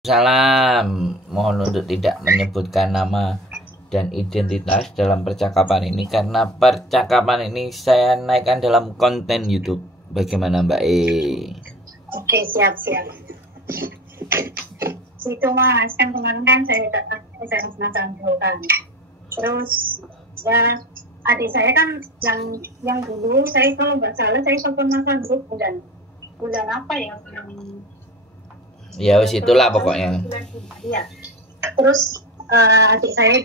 Salam, mohon untuk tidak menyebutkan nama dan identitas dalam percakapan ini karena percakapan ini saya naikkan dalam konten YouTube. Bagaimana Mbak E? Oke, siap. Situ Mas, kan kemarin kan saya SMS Mas Andro kan. Terus ya adik saya kan yang dulu saya kalau nggak salah saya telepon Mas Andro bulan apa ya? Ya wis itulah pokoknya. Iya. Terus adik saya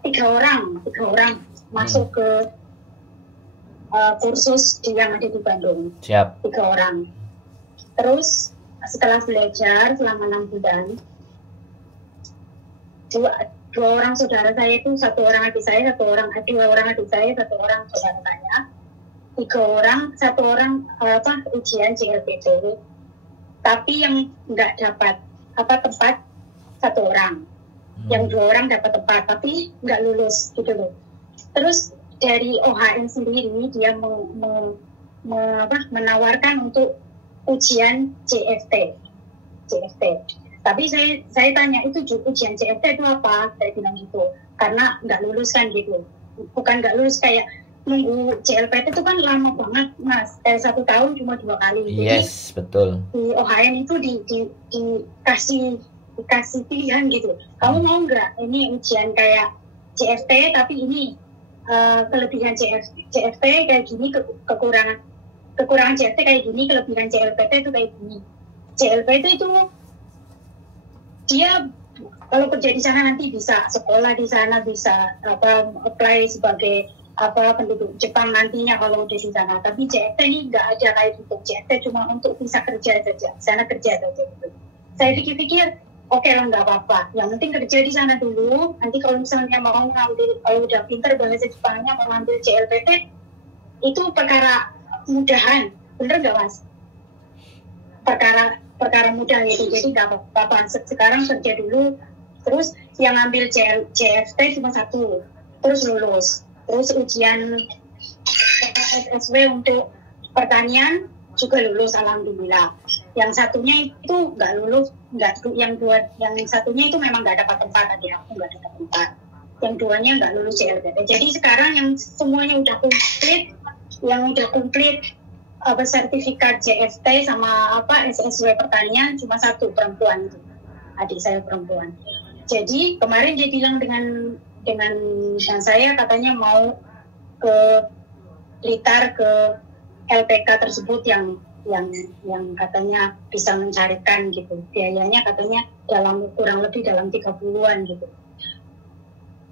tiga orang masuk ke kursus yang ada di Bandung. Siap. 3 orang. Terus setelah belajar selama 6 bulan, dua orang saudara saya itu, dua orang adik saya, satu orang saudara saya, 3 orang, 1 orang ujian JLPT, tapi yang nggak dapat tempat 1 orang, yang 2 orang dapat tempat tapi nggak lulus gitu loh. Terus dari OHM sendiri dia menawarkan untuk ujian JFT. Tapi saya tanya itu ujian JFT itu apa? Saya bilang gitu karena nggak lulus kan gitu. Bukan nggak lulus kayak nunggu JLPT itu kan lama banget Mas. Kayak 1 tahun cuma 2 kali. Yes, jadi, betul. Di OHM itu dikasih pilihan gitu. Kamu mau nggak ini ujian kayak JFT tapi ini kelebihan JFT kayak gini, kekurangan JFT kayak gini, kelebihan JLPT itu kayak gini. JLPT itu dia kalau kerja di sana nanti bisa sekolah di sana, bisa apply sebagai penduduk Jepang nantinya kalau udah di sana. Tapi JFT ini nggak ada kayak gitu. JFT cuma untuk bisa kerja saja, sana kerja saja gitu. Saya pikir-pikir oke lah, nggak apa-apa. Yang penting kerja di sana dulu. Nanti kalau misalnya mau ngambil, kalau udah pinter bahasa Jepangnya mau ngambil JLPT, itu perkara mudahan, bener nggak Mas? Perkara mudah gitu. Jadi nggak apa-apa. Sekarang kerja dulu. Terus yang ngambil JFT cuma 1, terus lulus. Terus ujian SSW untuk pertanian juga lulus alhamdulillah. Yang satunya itu nggak lulus, yang satunya itu memang nggak dapat tempat, tadi aku nggak dapat tempat. Yang 2-nya nggak lulus JLPT. Jadi sekarang yang semuanya udah komplit, sertifikat JFT sama SSW pertanian cuma 1 perempuan itu, adik saya perempuan. Jadi kemarin dia bilang dengan saya katanya mau ke Blitar, ke LPK tersebut yang katanya bisa mencarikan gitu. Biayanya katanya kurang lebih dalam 30-an gitu.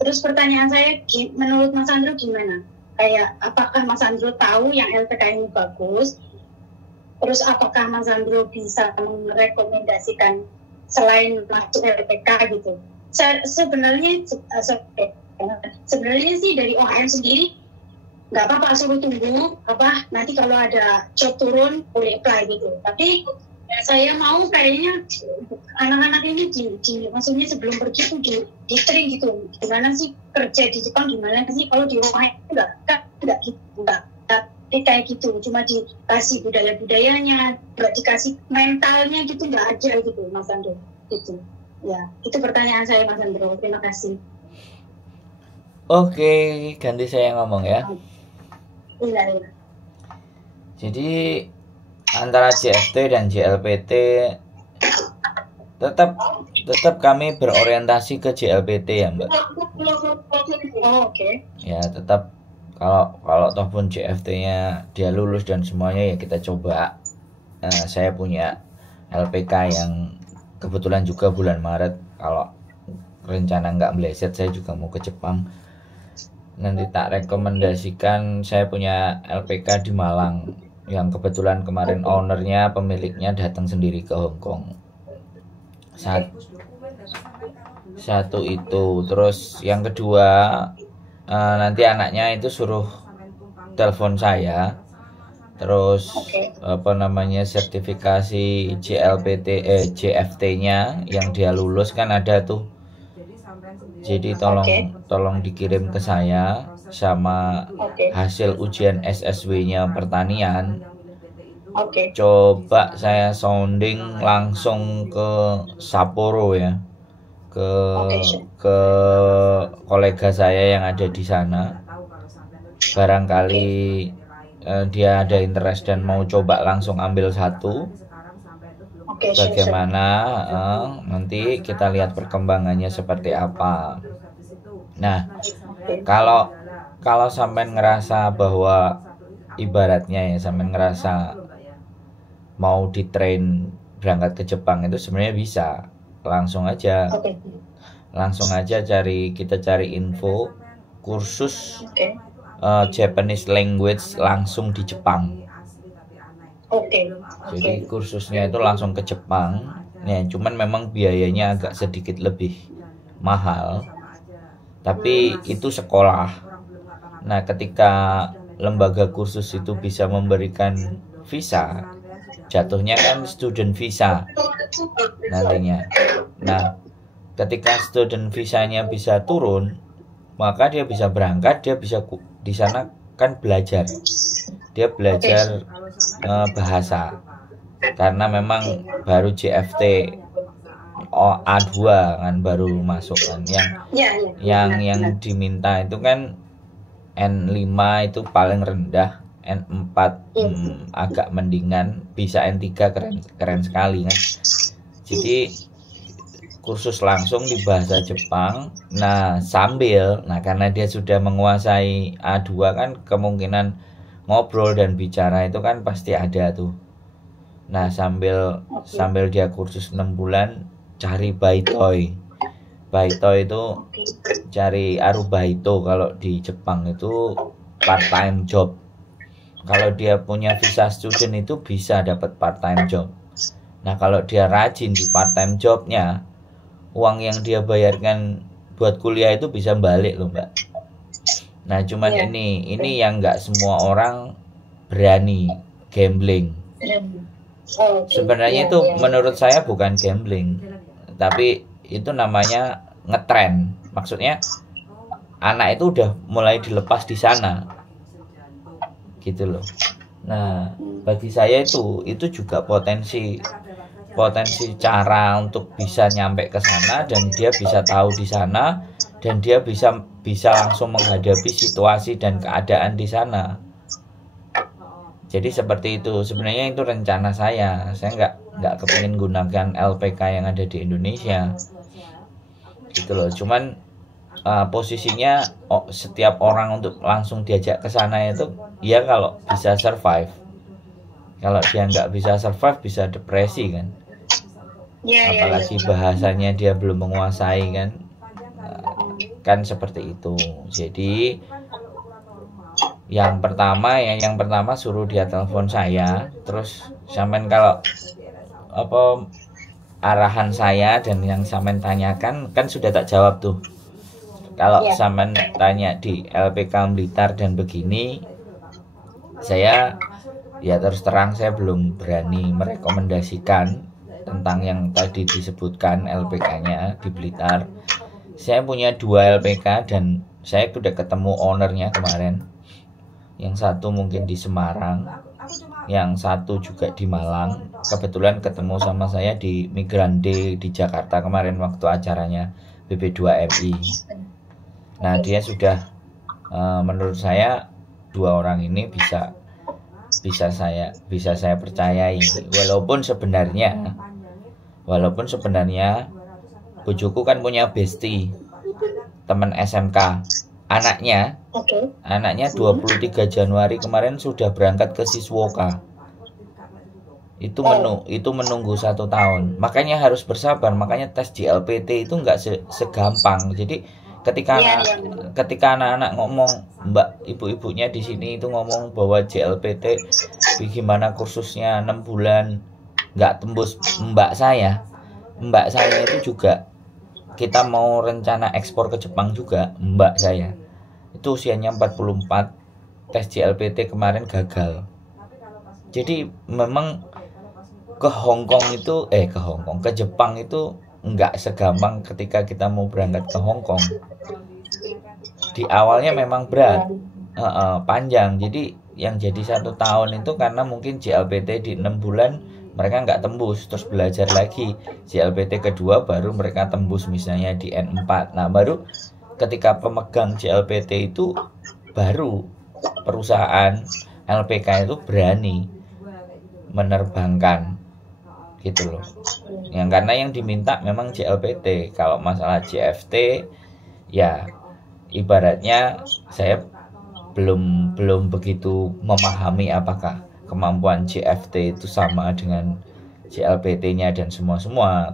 Terus pertanyaan saya, menurut Mas Andro gimana? Kayak apakah Mas Andro tahu yang LPK ini bagus? Terus apakah Mas Andro bisa merekomendasikan selain masuk LPK gitu? Sebenarnya sih dari OHM sendiri nggak apa-apa, suruh tunggu nanti kalau ada job turun boleh apply gitu. Tapi saya mau kayaknya anak-anak ini maksudnya sebelum pergi tuh di train gitu. Gimana sih kerja di Jepang, gimana sih kalau di OHM nggak kayak gitu, cuma dikasih budayanya, nggak dikasih mentalnya gitu, nggak aja gitu Mas Andro gitu. Ya, itu pertanyaan saya Mas Andro. Terima kasih. Oke, ganti saya ngomong ya. Iya. Jadi antara JFT dan JLPT tetap kami berorientasi ke JLPT ya Mbak. Oke. Ya tetap kalau toh pun JFT-nya dia lulus dan semuanya ya kita coba. Saya punya LPK yang kebetulan juga bulan Maret, kalau rencana nggak meleset saya juga mau ke Jepang. Nanti tak rekomendasikan, saya punya LPK di Malang yang kebetulan kemarin ownernya, pemiliknya datang sendiri ke Hong Kong. Satu itu. Terus yang kedua, nanti anaknya itu suruh telepon saya. Terus sertifikasi JFT-nya yang dia lulus kan ada tuh. Jadi tolong dikirim ke saya sama hasil ujian SSW-nya pertanian. Oke. Coba saya sounding langsung ke Sapporo ya, ke Oke, sure. ke kolega saya yang ada di sana. Barangkali dia ada interest dan mau coba langsung ambil satu. Oke, sure, sure. Bagaimana nanti kita lihat perkembangannya seperti apa. Nah, Oke. kalau sampean ngerasa bahwa ibaratnya ya sampean ngerasa mau di-train berangkat ke Jepang itu sebenarnya bisa. Langsung aja Oke. kita cari info kursus Oke. Japanese language langsung di Jepang. Oke. Jadi kursusnya itu langsung ke Jepang. Ya, cuman memang biayanya agak sedikit lebih mahal. Tapi itu sekolah. Nah, ketika lembaga kursus itu bisa memberikan visa, jatuhnya kan student visa nantinya. Nah, ketika student visanya bisa turun, maka dia bisa berangkat, dia bisa di sana kan belajar. Dia belajar bahasa. Karena memang baru JFT A2 kan baru masuk kan. Yang diminta itu kan N5 itu paling rendah, N4 agak mendingan, bisa N3 keren sekali kan. Jadi kursus langsung di bahasa Jepang. Nah, karena dia sudah menguasai A2 kan kemungkinan ngobrol dan bicara itu kan pasti ada tuh. Nah, sambil dia kursus 6 bulan cari baitoi. Baitoi itu cari arubaito kalau di Jepang itu part time job. Kalau dia punya visa student itu bisa dapat part time job. Nah, kalau dia rajin di part time jobnya, uang yang dia bayarkan buat kuliah itu bisa balik loh, Mbak. Nah, cuman ini yang nggak semua orang berani gambling. Sebenarnya itu menurut saya bukan gambling, tapi itu namanya ngetren. Maksudnya anak itu udah mulai dilepas di sana, gitu loh. Nah, bagi saya itu juga potensi cara untuk bisa nyampe ke sana dan dia bisa tahu di sana dan dia bisa langsung menghadapi situasi dan keadaan di sana. Jadi seperti itu. Sebenarnya itu rencana saya. Saya nggak kepingin gunakan LPK yang ada di Indonesia, gitu loh. Cuman posisinya setiap orang untuk langsung diajak ke sana itu ya kalau bisa survive. Kalau dia nggak bisa survive bisa depresi kan. Apalagi bahasanya dia belum menguasai kan seperti itu. Jadi yang pertama suruh dia telepon saya, terus sampean kalau arahan saya dan yang sampean tanyakan kan sudah tak jawab tuh. Kalau sampean tanya di LPK Blitar dan begini, saya ya terus terang saya belum berani merekomendasikan tentang yang tadi disebutkan LPK-nya di Blitar. Saya punya 2 LPK dan saya sudah ketemu ownernya kemarin. Yang satu mungkin di Semarang, yang satu juga di Malang. Kebetulan ketemu sama saya di Migrande di Jakarta kemarin waktu acaranya BB2MI. Nah, dia sudah menurut saya 2 orang ini bisa saya percayai. Walaupun sebenarnya bojoku kan punya bestie, teman SMK. Anaknya 23 Januari kemarin sudah berangkat ke Shizuoka. Itu menunggu 1 tahun. Makanya harus bersabar. Makanya tes JLPT itu nggak segampang. Jadi ketika anak-anak ngomong, Mbak, ibu-ibunya di sini itu ngomong bahwa JLPT bagaimana kursusnya 6 bulan nggak tembus. Mbak saya itu juga kita mau rencana ekspor ke Jepang juga. Mbak saya itu usianya 44, tes JLPT kemarin gagal. Jadi memang ke Jepang itu nggak segampang ketika kita mau berangkat ke Hong Kong. Di awalnya memang berat, panjang. Jadi yang jadi 1 tahun itu karena mungkin JLPT di 6 bulan mereka nggak tembus, terus belajar lagi JLPT kedua baru mereka tembus misalnya di N4. Nah baru ketika pemegang JLPT itu baru perusahaan LPK itu berani menerbangkan gitu loh. Yang karena yang diminta memang JLPT. Kalau masalah JFT ya ibaratnya saya belum begitu memahami apakah kemampuan JFT itu sama dengan JLPT-nya dan semua,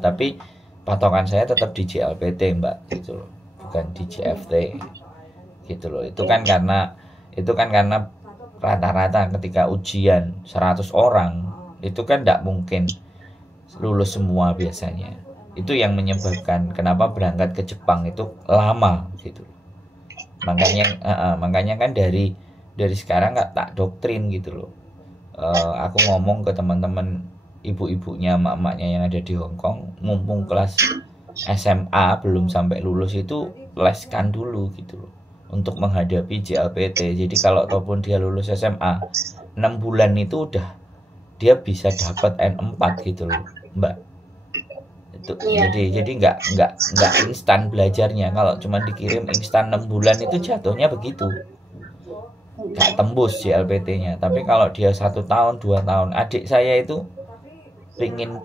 tapi patokan saya tetap di JLPT Mbak gitu loh, bukan di JFT gitu loh. Itu kan karena rata-rata ketika ujian 100 orang itu kan tidak mungkin lulus semua biasanya. Itu yang menyebabkan kenapa berangkat ke Jepang itu lama gitu. Makanya kan dari sekarang nggak tak doktrin gitu loh. Aku ngomong ke teman-teman ibu-ibunya, emak-emaknya yang ada di Hong Kong, mumpung kelas SMA belum sampai lulus itu leskan dulu gitu loh untuk menghadapi JLPT. Jadi kalau ataupun dia lulus SMA 6 bulan itu udah dia bisa dapat N4 gitu loh Mbak. Itu jadi nggak instan belajarnya. Kalau cuma dikirim instan 6 bulan itu jatuhnya begitu, nggak tembus JLPT-nya. Tapi kalau dia 1 tahun 2 tahun, adik saya itu pingin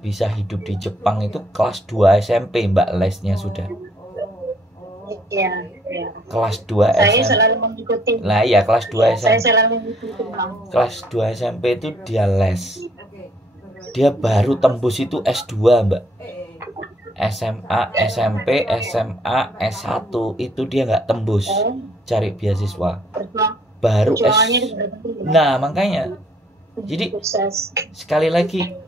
bisa hidup di Jepang itu kelas 2 SMP Mbak, lesnya sudah. Kelas 2 saya selalu mengikuti. Lah ya kelas 2 SMP. Saya selalu mengikuti. Kelas 2 SMP itu dia les. Dia baru tembus itu S2 Mbak. SMA, SMP, SMA, S1 itu dia nggak tembus cari beasiswa. Baru Nah makanya jadi sekali lagi,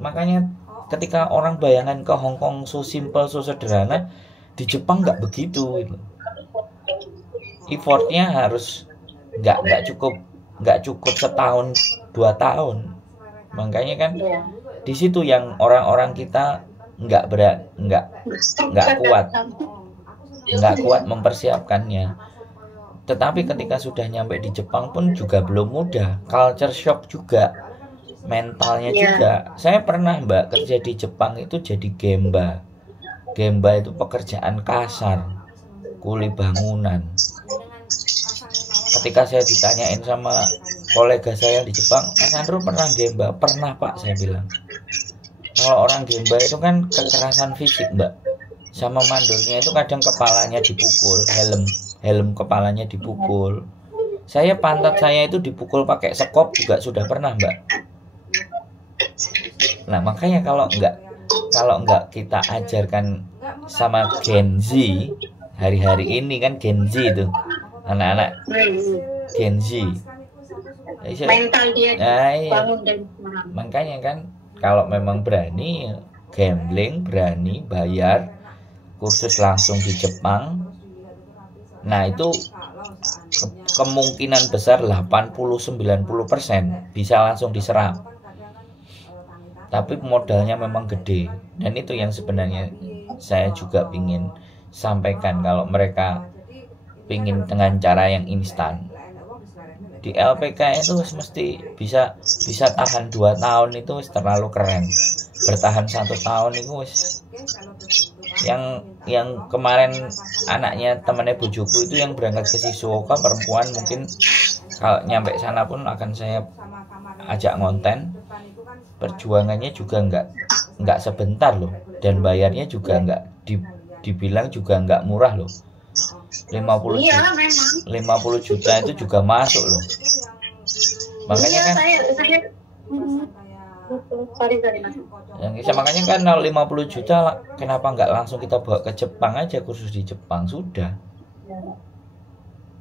makanya ketika orang bayangan ke Hong Kong so simple, so sederhana, di Jepang nggak begitu gitu. Effortnya harus nggak cukup setahun 2 tahun. Makanya kan di situ yang orang-orang kita nggak kuat mempersiapkannya. Tetapi ketika sudah nyampe di Jepang pun juga belum mudah, culture shock juga, mentalnya juga. Saya pernah Mbak kerja di Jepang itu jadi gemba. Gemba itu pekerjaan kasar, kuli bangunan. Ketika saya ditanyain sama kolega saya di Jepang, Mas Andrew pernah gemba? Pernah Pak, saya bilang. Kalau orang gemba itu kan kekerasan fisik Mbak. Sama mandornya itu kadang kepalanya dipukul, helm kepalanya dipukul. Pantat saya itu dipukul pakai sekop juga sudah pernah Mbak. Nah makanya kalau nggak kita ajarkan sama Gen Z hari-hari ini kan, Gen Z itu anak-anak Gen Z mental dia bangun dan makanya kan kalau memang berani gambling, berani bayar kursus langsung di Jepang, nah itu kemungkinan besar 80-90% bisa langsung diserap. Tapi modalnya memang gede, dan itu yang sebenarnya saya juga ingin sampaikan. Kalau mereka ingin dengan cara yang instan, di LPK itu mesti bisa tahan 2 tahun itu terlalu keren. Bertahan 1 tahun itu yang kemarin anaknya temannya bojoku itu yang berangkat ke Shizuoka, perempuan, mungkin kalau nyampe sana pun akan saya ajak ngonten. Perjuangannya juga nggak sebentar loh, dan bayarnya juga nggak dibilang juga nggak murah loh. 50 juta itu juga masuk loh. Makanya kan makanya kan kalau 50 juta kenapa nggak langsung kita bawa ke Jepang aja, kursus di Jepang sudah.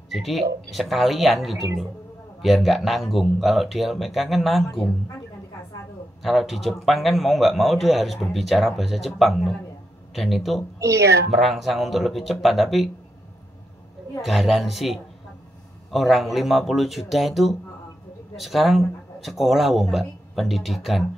Jadi sekalian gitu loh, biar nggak nanggung. Kalau di LPK kan nanggung. Kalau di Jepang kan mau nggak mau dia harus berbicara bahasa Jepang loh. Dan itu merangsang untuk lebih cepat. Tapi garansi orang 50 juta itu sekarang sekolah Mbak, pendidikan.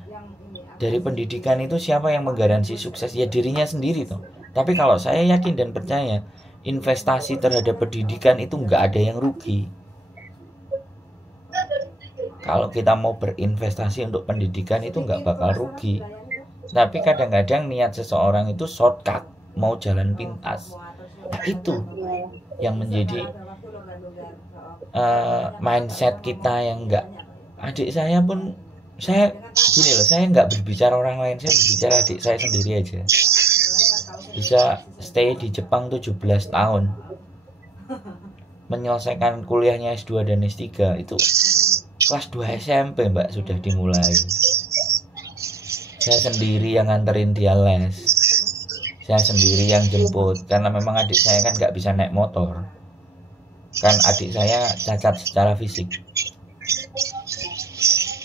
Dari pendidikan itu siapa yang menggaransi sukses? Ya dirinya sendiri toh. Tapi kalau saya yakin dan percaya, investasi terhadap pendidikan itu nggak ada yang rugi. kalau kita mau berinvestasi untuk pendidikan itu nggak bakal rugi. Tapi kadang-kadang niat seseorang itu shortcut, mau jalan pintas. Nah, itu yang menjadi mindset kita yang enggak. Adik saya pun, saya gini loh, saya nggak berbicara orang lain, saya berbicara adik saya sendiri aja. Bisa stay di Jepang 17 tahun, menyelesaikan kuliahnya S2 dan S3 itu kelas 2 SMP mbak sudah dimulai. Saya sendiri yang nganterin dia les, saya sendiri yang jemput, karena memang adik saya kan nggak bisa naik motor, kan adik saya cacat secara fisik,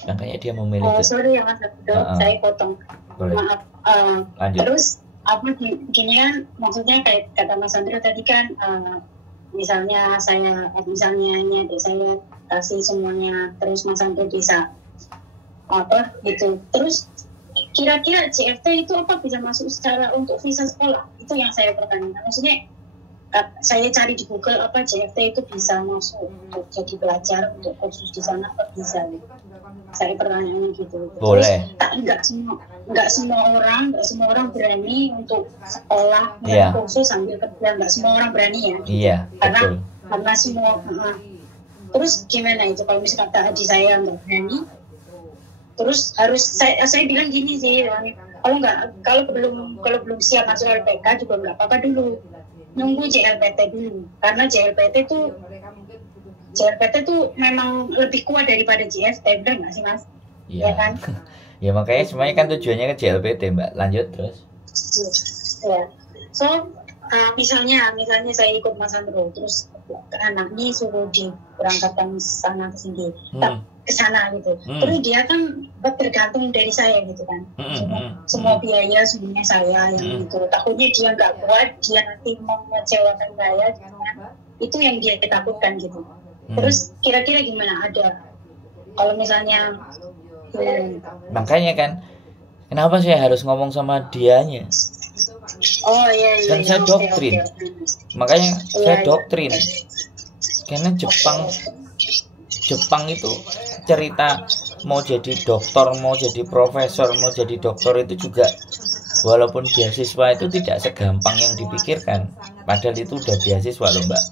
makanya dia memilih. Sorry ya Mas, saya potong. Boleh. Maaf. Lanjut. Terus apa gini kan, maksudnya kayak kata Mas Andro tadi kan, misalnya ini adik saya kasih semuanya, terus Mas Andro bisa apa gitu. Terus kira-kira CFT itu apa bisa masuk secara untuk visa sekolah? Itu yang saya pertanyakan. Maksudnya saya cari di Google apa CFT itu bisa masuk untuk jadi pelajar untuk kursus di sana, apa bisa? Saya pertanyaannya gitu. Boleh. Terus, nggak semua orang berani untuk sekolah Iya. kursus sambil kerja, nggak semua orang berani ya. Iya, betul. Karena semua. Terus gimana itu kalau misalkan adik saya nggak berani? Terus harus saya bilang gini sih, kalau belum siap masuk LPK juga nggak apa-apa dulu, nunggu JLPT dulu, karena JLPT tuh memang lebih kuat daripada JFT, benar nggak sih Mas? Iya Ya kan? Ya makanya semuanya kan tujuannya ke JLPT mbak. Lanjut terus. Ya. So misalnya saya ikut Mas Andro, terus anaknya suruh diberangkatkan sana ke sini, ke sana gitu. Terus dia kan tergantung dari saya gitu kan. Semua biaya semuanya saya yang itu. Takutnya dia nggak kuat, dia nanti mau mengecewakan saya gitu kan. Itu yang dia takutkan gitu. Terus kira-kira gimana ada kalau misalnya makanya kan kenapa saya harus ngomong sama dianya? Oh iya. Kan saya doktrin. Makanya saya doktrin. Karena Jepang itu cerita mau jadi dokter, mau jadi profesor, mau jadi dokter itu juga walaupun beasiswa itu tidak segampang yang dipikirkan. Padahal itu udah beasiswa loh mbak.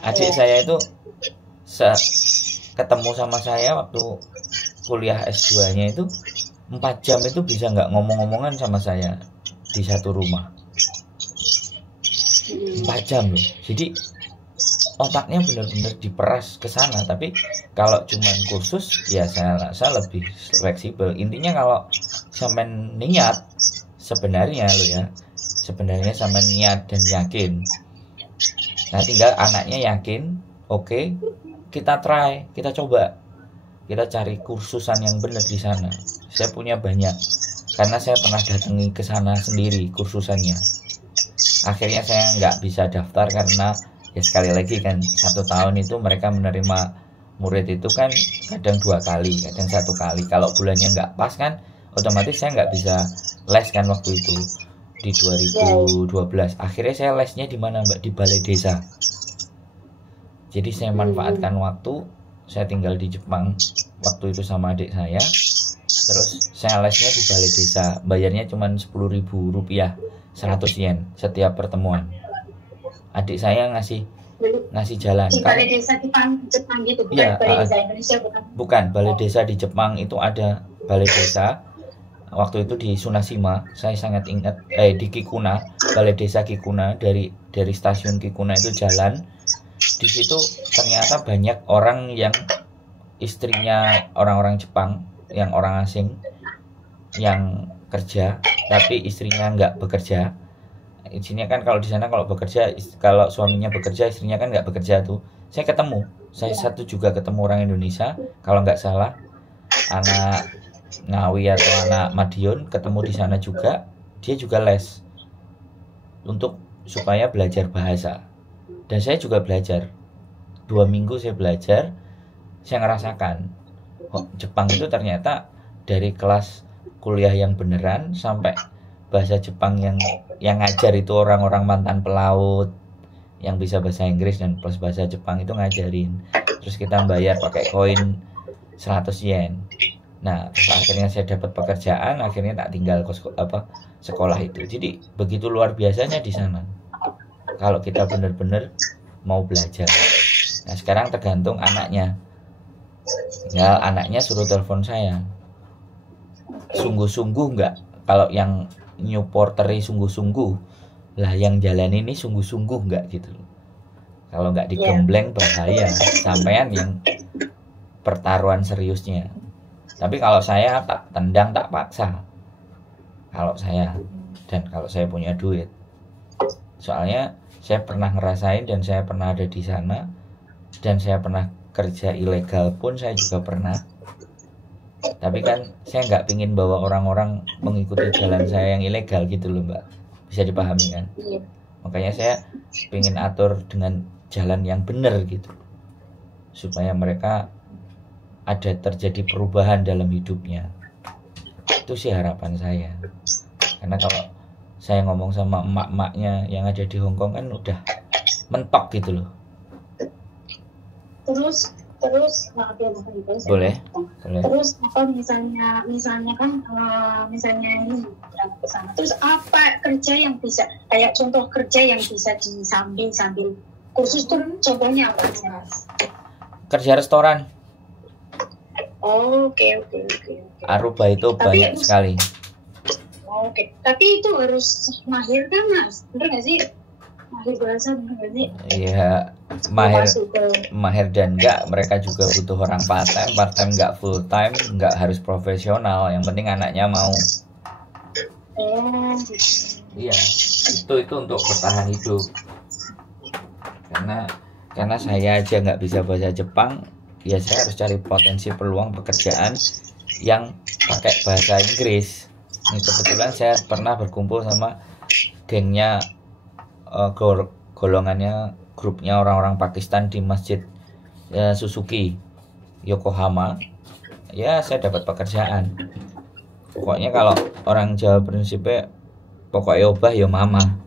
Adik saya itu ketemu sama saya waktu kuliah S2-nya itu 4 jam itu bisa nggak ngomong-ngomongan sama saya di satu rumah. 4 jam loh. Jadi otaknya benar-benar diperas ke sana. Tapi kalau cuman kursus ya saya rasa lebih fleksibel. Intinya kalau sampai niat sebenarnya lo ya, sebenarnya sampai niat dan yakin. Nah tinggal anaknya yakin, oke, kita try, kita coba, kita cari kursusan yang benar di sana. Saya punya banyak, karena saya pernah datangi ke sana sendiri kursusannya. Akhirnya saya nggak bisa daftar karena ya sekali lagi kan 1 tahun itu mereka menerima murid itu kan kadang 2 kali, kadang 1 kali. Kalau bulannya nggak pas kan, otomatis saya nggak bisa les kan waktu itu. Di 2012 akhirnya saya lesnya di mana mbak? Di balai desa. Jadi saya manfaatkan waktu, saya tinggal di Jepang waktu itu sama adik saya, terus saya lesnya di balai desa, bayarnya cuma Rp10.000, 100 yen setiap pertemuan. Adik saya ngasih jalan. Di balai desa di Jepang gitu, bukan ya, balai desa Indonesia bukan? Bukan, balai desa di Jepang itu ada balai desa. Waktu itu di Sunashima, saya sangat ingat, di Kikuna, balai desa Kikuna, dari stasiun Kikuna itu jalan. Di situ ternyata banyak orang yang istrinya orang-orang Jepang, yang orang asing, yang kerja, tapi istrinya nggak bekerja. Istrinya kan kalau di sana kalau bekerja, kalau suaminya bekerja, istrinya kan nggak bekerja tuh. Saya satu juga ketemu orang Indonesia, kalau nggak salah, anak Ngawi atau anak Madiun, ketemu di sana juga. Dia juga les untuk supaya belajar bahasa, dan saya juga belajar 2 minggu. Saya belajar, saya ngerasakan Jepang itu ternyata dari kelas kuliah yang beneran sampai bahasa Jepang yang ngajar itu orang-orang mantan pelaut yang bisa bahasa Inggris dan plus bahasa Jepang itu ngajarin. Terus kita bayar pakai koin 100 yen. Nah, akhirnya saya dapat pekerjaan, akhirnya tak tinggal ke sekolah itu. Jadi begitu luar biasanya di sana. Kalau kita benar-benar mau belajar. Nah, sekarang tergantung anaknya. Ya, anaknya suruh telepon saya. Sungguh-sungguh enggak? Kalau yang nyupporteri sungguh-sungguh, lah yang jalan ini sungguh-sungguh enggak gitu. Kalau enggak digembleng bahaya, sampean yang pertaruhan seriusnya. Tapi kalau saya tak tendang, tak paksa. Kalau saya, dan kalau saya punya duit. Soalnya saya pernah ngerasain dan saya pernah ada di sana, dan saya pernah kerja ilegal pun saya juga pernah. Tapi kan saya nggak pingin bawa orang-orang mengikuti jalan saya yang ilegal gitu loh Mbak. Bisa dipahami kan? Makanya saya pingin atur dengan jalan yang benar gitu, supaya mereka ada terjadi perubahan dalam hidupnya. Itu sih harapan saya. Karena kalau saya ngomong sama emak-emaknya yang ada di Hong Kong kan udah mentok gitu loh. Terus maaf ya, boleh. Terus apa misalnya kan misalnya ini berangkat ke sana. Terus apa kerja yang bisa, kayak contoh kerja yang bisa sambil kursus tuh contohnya apa sih Mas? Kerja restoran. Oke. Aruba itu banyak sekali. Oke. Tapi itu harus mahir kan Mas? Bener nggak sih? Mahir bahasa bener nggak sih? Iya, mahir dan enggak. Mereka juga butuh orang part time enggak full time, enggak harus profesional. Yang penting anaknya mau. Iya, itu untuk bertahan hidup. Karena saya aja nggak bisa bahasa Jepang. Ya saya harus cari potensi peluang pekerjaan yang pakai bahasa Inggris. Ini kebetulan saya pernah berkumpul sama gengnya, golongannya, grupnya orang-orang Pakistan di Masjid Suzuki Yokohama. Ya saya dapat pekerjaan. Pokoknya kalau orang Jawa prinsipnya pokoknya obah ya mama.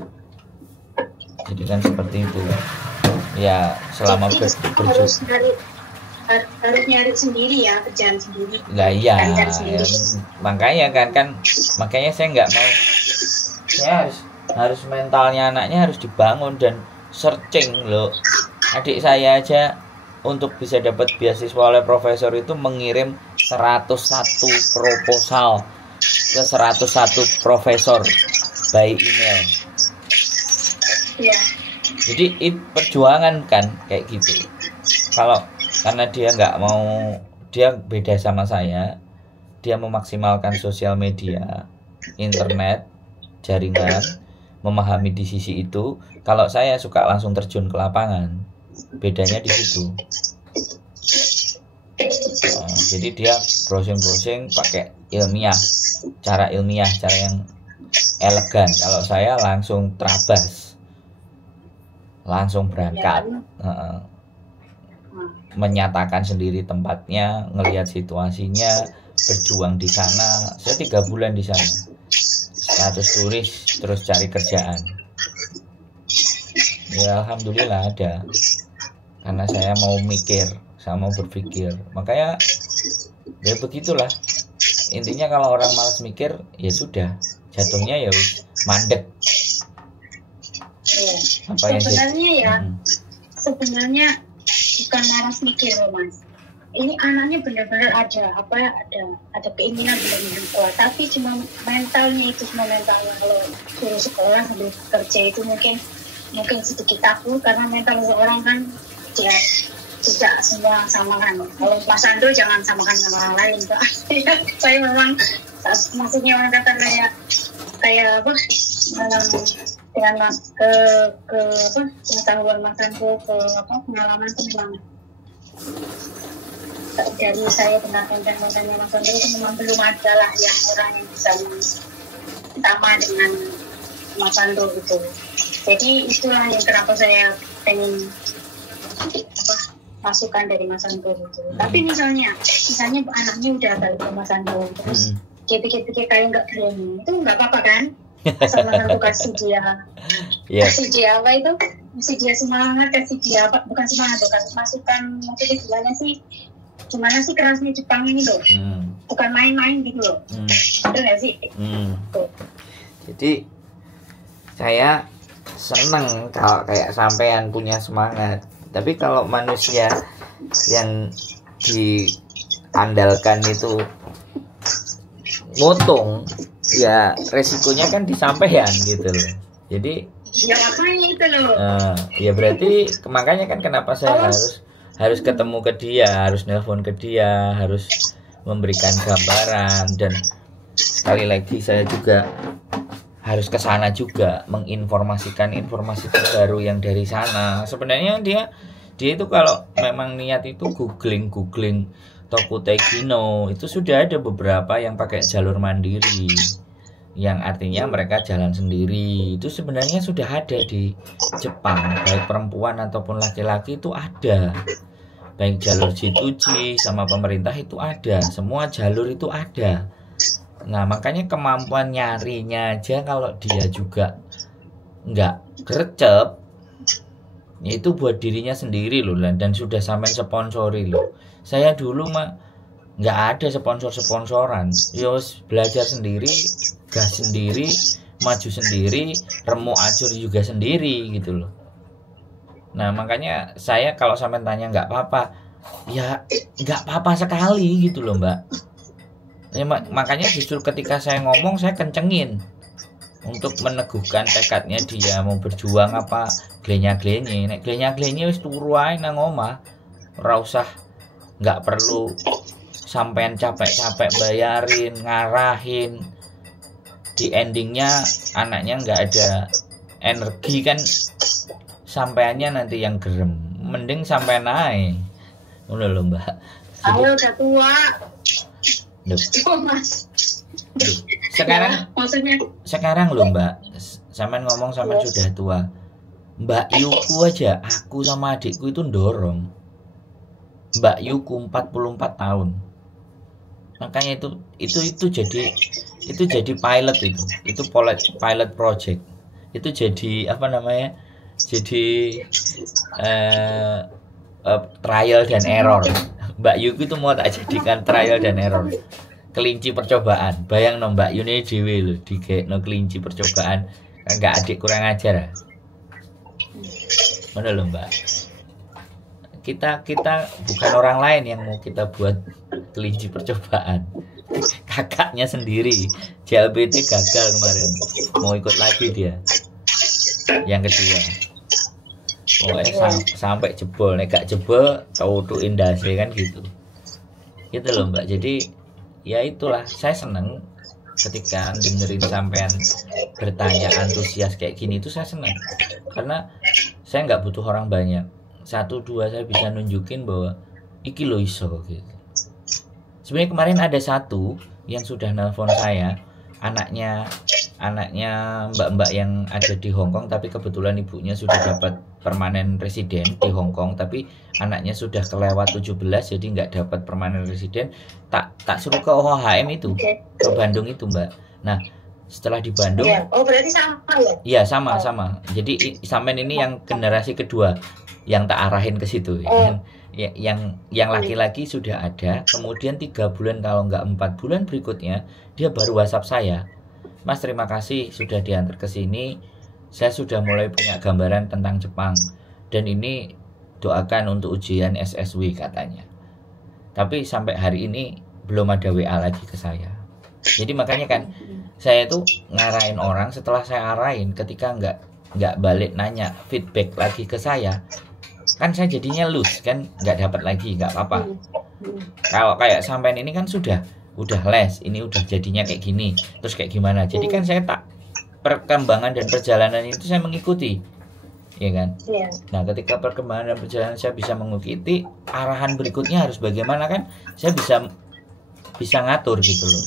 Jadi kan seperti itu. Ya selama berjuang harus nyari sendiri ya, kerjaan sendiri. Lah iya, makanya makanya saya nggak mau. Saya harus mentalnya anaknya harus dibangun dan searching loh. Adik saya aja untuk bisa dapat beasiswa oleh profesor itu mengirim 101 proposal ke 101 profesor by email. Iya. Jadi perjuangan kan kayak gitu. Karena dia nggak mau, dia beda sama saya, dia memaksimalkan sosial media, internet, jaringan, memahami di sisi itu. Kalau saya suka langsung terjun ke lapangan, bedanya di situ. Jadi dia browsing pakai cara ilmiah, cara yang elegan. Kalau saya langsung terabas, langsung berangkat. Menyatakan sendiri tempatnya, ngelihat situasinya, berjuang di sana. Saya 3 bulan di sana, status turis, terus cari kerjaan. Ya alhamdulillah ada, karena saya mau mikir, saya mau berpikir. Makanya ya begitulah. Intinya kalau orang malas mikir, ya sudah, jatuhnya ya mandek. Apa sebenarnya bukan malas mikir loh Mas. Ini anaknya benar-benar ada keinginan benar-benar kuat, tapi cuma mentalnya kalau suruh sekolah sambil kerja itu mungkin sedikit takut, karena mental seorang kan ya tidak semua sama kan. Kalau Mas Ando jangan samakan sama orang lain Pak. Saya memang maksudnya orang kata kayak apa dengan pengetahuan Mas Ando, pengalaman dari saya dengarkan dan makanya Mas Ando itu memang belum ada lah yang orang yang bisa sama dengan Mas Ando gitu. Jadi itulah yang kenapa saya pengen masukan dari Mas Ando gitu. Tapi misalnya anaknya udah balik ke Mas Ando, terus dia pikir-pikir kayak nggak berani, itu nggak apa-apa kan? Asal Mas Ando kasih dia apa itu? Kasih dia semangat, kasih dia apa? Bukan semangat, bukan masukan, maksudnya bilangnya sih gimana sih kerasnya Jepang ini loh. Bukan main-main gitu loh. Betul nggak sih? Jadi saya seneng kalau kayak sampean punya semangat. Tapi kalau manusia yang diandalkan itu ngutang, ya resikonya kan disampaikan gitu loh. Jadi ya makanya itu loh. Ya berarti makanya kan kenapa saya harus ketemu ke dia, harus nelpon ke dia, harus memberikan gambaran, dan sekali lagi saya juga harus ke sana juga menginformasikan informasi terbaru yang dari sana. Sebenarnya dia itu kalau memang niat itu googling Tokutegino, itu sudah ada beberapa yang pakai jalur mandiri, yang artinya mereka jalan sendiri. Itu sebenarnya sudah ada di Jepang, baik perempuan ataupun laki-laki itu ada, baik jalur G2G sama pemerintah itu ada, semua jalur itu ada. Nah makanya kemampuan nyarinya aja kalau dia juga nggak gercep, itu buat dirinya sendiri loh, dan sudah sampai sponsori loh. Saya dulu mah nggak ada sponsor-sponsoran, yos belajar sendiri, gas sendiri, maju sendiri, remuk acur juga sendiri gitu loh. Nah makanya saya kalau sampai tanya nggak apa-apa, ya nggak apa-apa sekali gitu loh mbak. Ya, makanya justru ketika saya ngomong saya kencengin untuk meneguhkan tekadnya dia mau berjuang apa glenya-glenye. Nek glenya-glenye wis turu ae nang omah, ora usah, nggak perlu sampean capek-capek bayarin, ngarahin, di endingnya anaknya nggak ada energi kan, sampeannya nanti yang gerem. Mending sampean ae ngono lho mbak. Ayo udah tua. Mas. Sekarang maksudnya sekarang loh mbak, sampean ngomong sampean sudah tua. Mbak Yuku aja, aku sama adikku itu dorong Mbak Yuku 44 tahun. Makanya itu jadi pilot, itu pilot project. Itu jadi apa namanya? Jadi trial dan error. Mbak Yuku itu mau tak jadikan trial dan error, kelinci percobaan. Bayang no Mbak Yuni dewe lho no kelinci percobaan, enggak adik kurang ajar. Mana lho Mbak, kita bukan orang lain yang mau kita buat kelinci percobaan. Kakaknya sendiri JLPT gagal kemarin, mau ikut lagi dia yang kedua. Sampai jebol, nek gak jebol tautuin dasi kan gitu loh mbak. Jadi ya itulah, saya seneng ketika dengerin sampean bertanya antusias kayak gini, itu saya seneng karena saya nggak butuh orang banyak, 1-2 saya bisa nunjukin bahwa iki lo iso gitu. Sebenarnya kemarin ada satu yang sudah nelpon saya, anaknya mbak-mbak yang ada di Hongkong, tapi kebetulan ibunya sudah dapat permanen residen di Hongkong, tapi anaknya sudah kelewat 17 jadi nggak dapat permanen residen. Tak suruh ke OHM itu, ke Bandung itu mbak. Nah setelah di Bandung, oh berarti sama ya? Iya sama. Jadi sampean ini yang generasi kedua yang tak arahin ke situ. Yang laki-laki sudah ada, kemudian 3 bulan kalau nggak 4 bulan berikutnya dia baru WhatsApp saya, Mas terima kasih sudah diantar ke sini, saya sudah mulai punya gambaran tentang Jepang, dan ini doakan untuk ujian SSW katanya. Tapi sampai hari ini belum ada WA lagi ke saya. Jadi makanya kan saya tuh ngarahin orang, setelah saya arahin, ketika nggak balik nanya feedback lagi ke saya, kan saya jadinya loose kan, nggak dapat lagi, nggak apa-apa. Kalau kayak sampean ini kan udah les, ini udah jadinya kayak gini, terus kayak gimana. Jadi kan saya tak perkembangan dan perjalanan itu saya mengikuti, ya kan. Nah ketika perkembangan dan perjalanan saya bisa mengikuti, arahan berikutnya harus bagaimana kan, saya bisa ngatur gitu loh.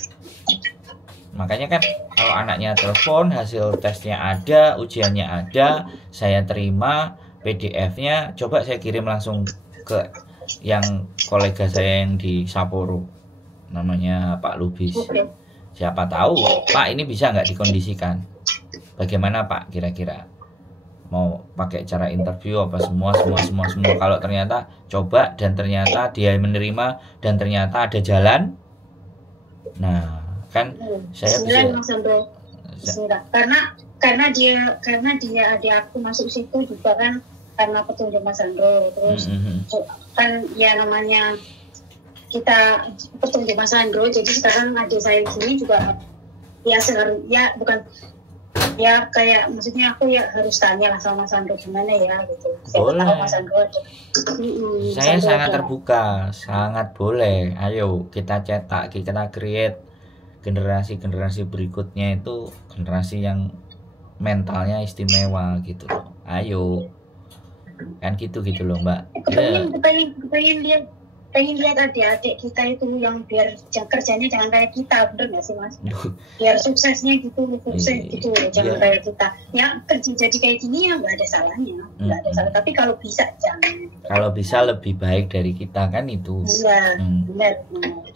Makanya kan kalau anaknya telepon, hasil tesnya ada, ujiannya ada, saya terima PDF-nya, coba saya kirim langsung ke yang kolega saya yang di Sapporo, namanya Pak Lubis. Siapa tahu Pak ini bisa nggak dikondisikan, bagaimana Pak kira-kira. mau pakai cara interview apa semua. Kalau ternyata coba dan ternyata dia menerima dan ternyata ada jalan, nah kan saya bisa. Mas Andro. Karena dia ada aku masuk situ juga kan karena petunjuk Mas Andro. Terus kan ya namanya kita petunjuk Mas Andro, jadi sekarang adik saya gini juga ya bukan ya kayak maksudnya aku ya harus tanya lah sama Mas Andro gimana ya gitu. Boleh. Tahu Mas Andro saya sangat terbuka, sangat boleh. Ayo kita cetak, kita create generasi berikutnya itu generasi yang mentalnya istimewa gitu loh. Ayo kan gitu loh Mbak. Pengen lihat adik-adik kita itu yang biar kerjanya jangan kayak kita, bener nggak sih Mas? Biar suksesnya gitu jangan kayak kita. Ya kerja jadi kayak gini ya nggak ada salahnya, nggak ada salah. Tapi kalau bisa jangan. Kalau bisa lebih baik dari kita kan itu. Iya, benar.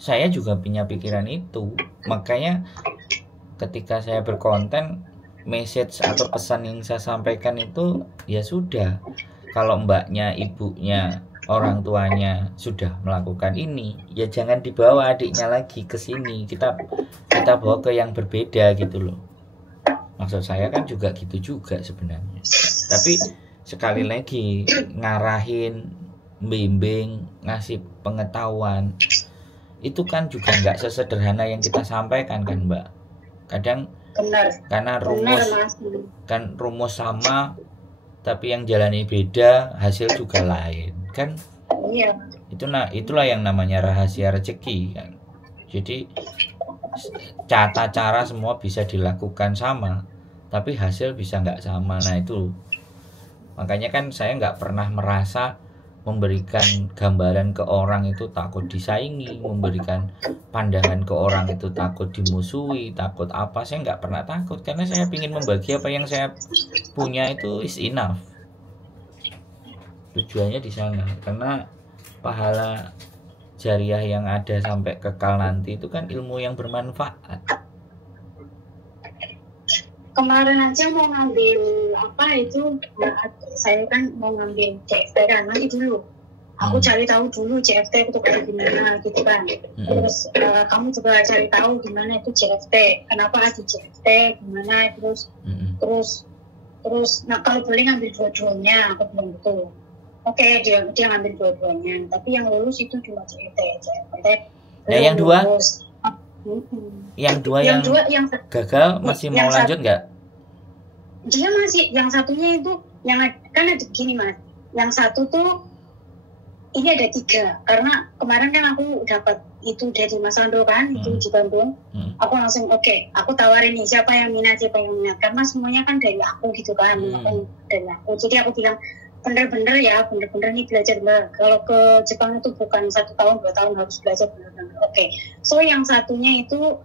Saya juga punya pikiran itu, makanya ketika saya berkonten, message atau pesan yang saya sampaikan itu ya sudah. Kalau mbaknya, ibunya, orang tuanya sudah melakukan ini, ya jangan dibawa adiknya lagi ke sini. Kita bawa ke yang berbeda gitu loh. Maksud saya kan juga gitu juga sebenarnya. Tapi sekali lagi ngarahin, bimbing, ngasih pengetahuan itu kan juga nggak sesederhana yang kita sampaikan kan Mbak. Kadang benar, karena rumus sama tapi yang jalani beda, hasil juga lain kan. Iya. Itulah yang namanya rahasia rezeki kan. Jadi tata cara semua bisa dilakukan sama, tapi hasil bisa nggak sama. Nah itu makanya kan saya nggak pernah merasa memberikan gambaran ke orang itu takut disaingi, memberikan pandangan ke orang itu takut dimusuhi, takut apa. Saya nggak pernah takut karena saya ingin membagi apa yang saya punya itu is enough. Tujuannya di sana, karena pahala jariah yang ada sampai kekal nanti itu kan ilmu yang bermanfaat. Kemarin aja mau ngambil saya kan mau ngambil CFT kan, nanti dulu aku cari tahu dulu CFT itu kayak gimana gitu kan. Terus kamu juga cari tahu gimana itu CFT, kenapa ada CFT, gimana terus nah kalau boleh ngambil dua-duanya, aku bilang betul. Oke, dia ngambil dua-duanya, tapi yang lulus itu cuma CFT. Nah, yang dua yang gagal masih mau lanjut nggak? Dia masih, yang satunya itu yang kan ada gini Mas, yang satu tuh ini ada 3 karena kemarin kan aku dapat itu dari Mas Andro kan, itu di Bandung. Aku langsung aku tawarin nih siapa yang minat karena semuanya kan dari aku gitu kan, dari aku. Jadi aku bilang bener-bener nih belajar bener. Kalau ke Jepang itu bukan 1 tahun 2 tahun harus belajar bener-bener. So yang satunya itu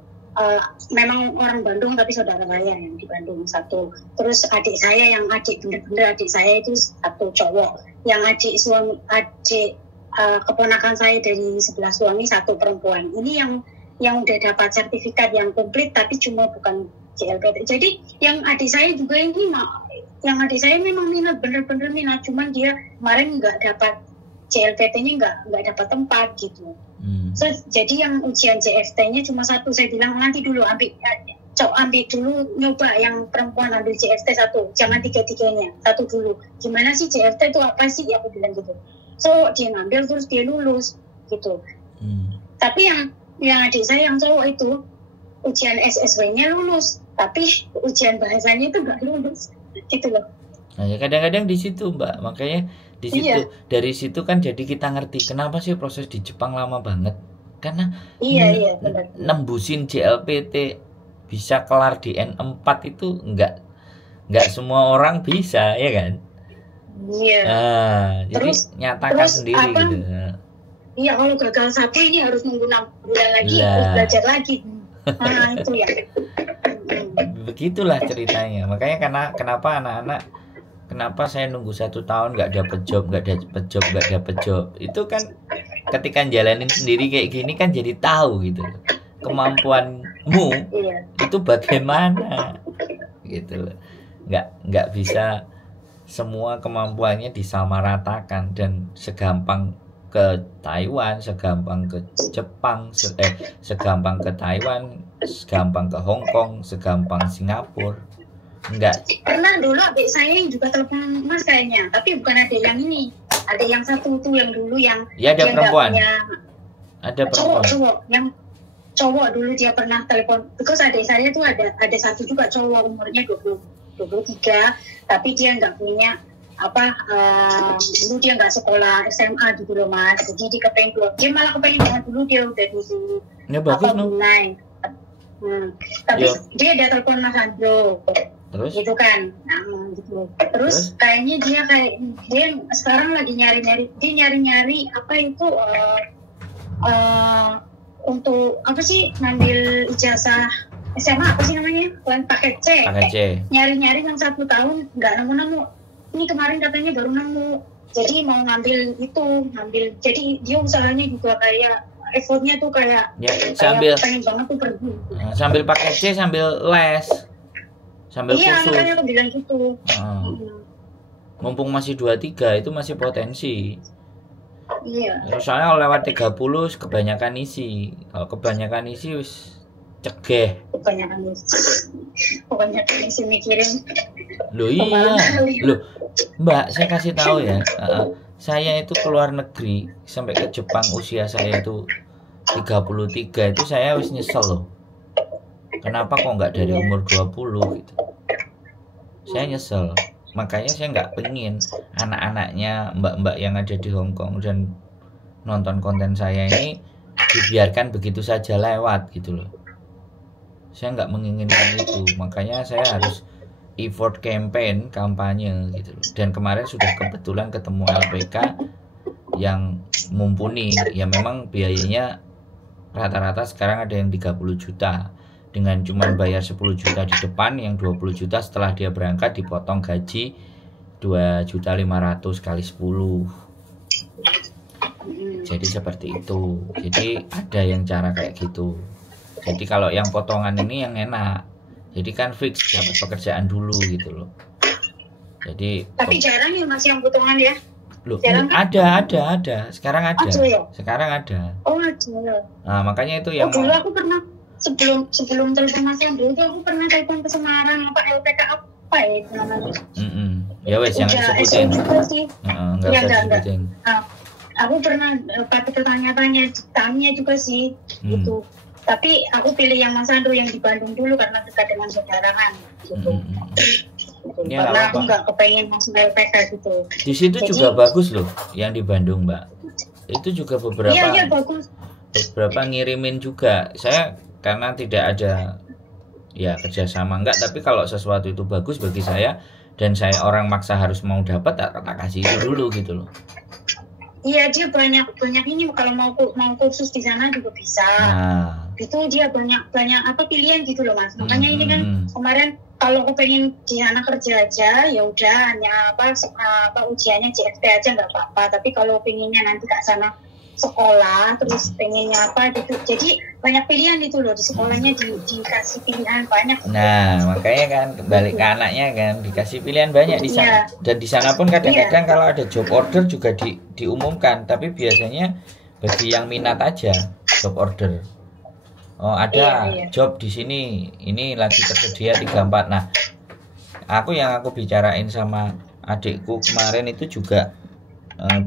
memang orang Bandung tapi saudara saya yang di Bandung satu. Terus adik saya bener-bener adik saya itu satu cowok. Yang keponakan saya dari sebelah suami satu perempuan. Ini yang udah dapat sertifikat yang komplit tapi cuma bukan JLPT. Jadi yang adik saya juga yang adik saya memang minat, bener-bener minat, cuman dia kemarin nggak dapat JLPT-nya nggak dapat tempat gitu. So, jadi yang ujian JFT-nya cuma 1. Saya bilang nanti dulu ambil dulu, nyoba yang perempuan ambil JFT 1, jangan 3-3-nya, 1 dulu. Gimana sih JFT itu apa sih? Aku bilang gitu. So dia ngambil terus dia lulus gitu. Tapi yang adik saya yang cowok itu ujian SSW-nya lulus, tapi ujian bahasanya itu nggak lulus. Gitu loh. Nah, ya kadang-kadang di situ Mbak, makanya di situ dari situ kan jadi kita ngerti kenapa sih proses di Jepang lama banget, karena nembusin JLPT bisa kelar di N4 itu nggak semua orang bisa ya kan. Jadi nyatakan sendiri gitu. Iya, kalau gagal 1 ini harus nunggu 6 bulan lagi, harus belajar lagi. Itu ya. Begitulah ceritanya. Makanya kenapa anak-anak, kenapa saya nunggu 1 tahun nggak dapet job, itu kan ketika jalanin sendiri kayak gini kan jadi tahu gitu kemampuanmu itu bagaimana gitu. Nggak bisa semua kemampuannya disamaratakan dan segampang ke Taiwan, segampang ke Jepang, segampang ke Taiwan, segampang ke Hong Kong, segampang Singapura. Enggak. Pernah dulu adik saya yang juga telepon Mas kayaknya, tapi bukan ada yang ini, ada yang satu tuh yang dulu yang ya ada perempuan. Ada perempuan. Cowok yang cowok dulu dia pernah telepon. Because adik saya tuh ada satu juga cowok umurnya 23, tapi dia nggak punya dulu dia nggak sekolah SMA gitu loh Mas, jadi dia kepengen keluar, dia malah kepengen banget dulu dia udah dulu ya, bagus no. Tapi dia ada telepon Mas Andro terus gitu kan, gitu. Terus kayaknya dia sekarang lagi nyari apa itu untuk apa sih ngambil ijazah SMA apa sih namanya, paket C. Nyari-nyari yang 1 tahun nggak nemu. Ini kemarin katanya baru nemu. Jadi mau ngambil, jadi dia usahanya juga kayak effortnya tuh kayak sambil pengen banget tuh pergi. Sambil pakai C sambil les. Sambil iya, kursus. makanya aku bilang gitu. Mumpung masih 23 itu masih potensi. Iya. Soalnya kalau lewat 30 kebanyakan isi. Kalau kebanyakan isi wis cegeh. Kebanyakan isi mikirin. Loh iya. Loh Mbak, saya kasih tahu ya. Saya itu keluar negeri sampai ke Jepang usia saya itu 33 itu saya wis nyesel loh. Kenapa kok nggak dari umur 20 gitu. Saya nyesel. Makanya saya nggak pengen anak-anaknya mbak-mbak yang ada di Hong Kong dan nonton konten saya ini dibiarkan begitu saja lewat gitu loh. Saya nggak menginginkan itu, makanya saya harus effort kampanye gitu loh. Dan kemarin sudah kebetulan ketemu LPK yang mumpuni, ya memang biayanya rata-rata sekarang ada yang 30 juta dengan cuman bayar 10 juta di depan, yang 20 juta setelah dia berangkat dipotong gaji 2.500.000 kali 10. Jadi seperti itu. Jadi ada yang cara kayak gitu. Jadi kalau yang potongan ini yang enak. Jadi kan fix dapat pekerjaan dulu gitu loh. Jadi tapi jarang ya Mas yang potongan ya? Loh, ada. Sekarang ada. Ya? Sekarang ada. Oh, ada. Nah, makanya itu yang dulu aku pernah sebelum telepon Mas yang dulu tuh aku pernah telepon ke Semarang apa LPK apa ya itu namanya. Ya wes jangan disebutin. Enggak usah disebutin. Aku pernah pakai tanya juga sih gitu. Tapi aku pilih yang Mas Andro yang di Bandung dulu karena dekat dengan saudara kan gitu. Ya, karena aku nggak kepengen masuk LPK gitu. Di situ juga bagus loh yang di Bandung Mbak. Itu juga beberapa. Iya bagus. Beberapa ngirimin juga. Saya karena tidak ada ya kerjasama enggak, tapi kalau sesuatu itu bagus bagi saya dan saya orang maksa harus mau dapat, tak kasih itu dulu gitu loh. Iya, dia banyak ini kalau mau kursus di sana juga bisa. Nah, itu dia banyak apa pilihan gitu loh Mas. Makanya ini kan kemarin kalau aku pengen di sana kerja aja ya udah hanya apa ujiannya CFT aja nggak apa-apa. Tapi kalau pengennya nanti ke sana sekolah terus pengennya apa gitu, jadi banyak pilihan itu loh di sekolahnya, dikasih pilihan banyak. Nah makanya kan kembali ke anaknya kan dikasih pilihan banyak di sana. Dan di sana pun kadang-kadang kalau ada job order juga diumumkan, tapi biasanya bagi yang minat aja job order. Oh ada job di sini, ini lagi tersedia 34. Nah aku bicarain sama adikku kemarin itu juga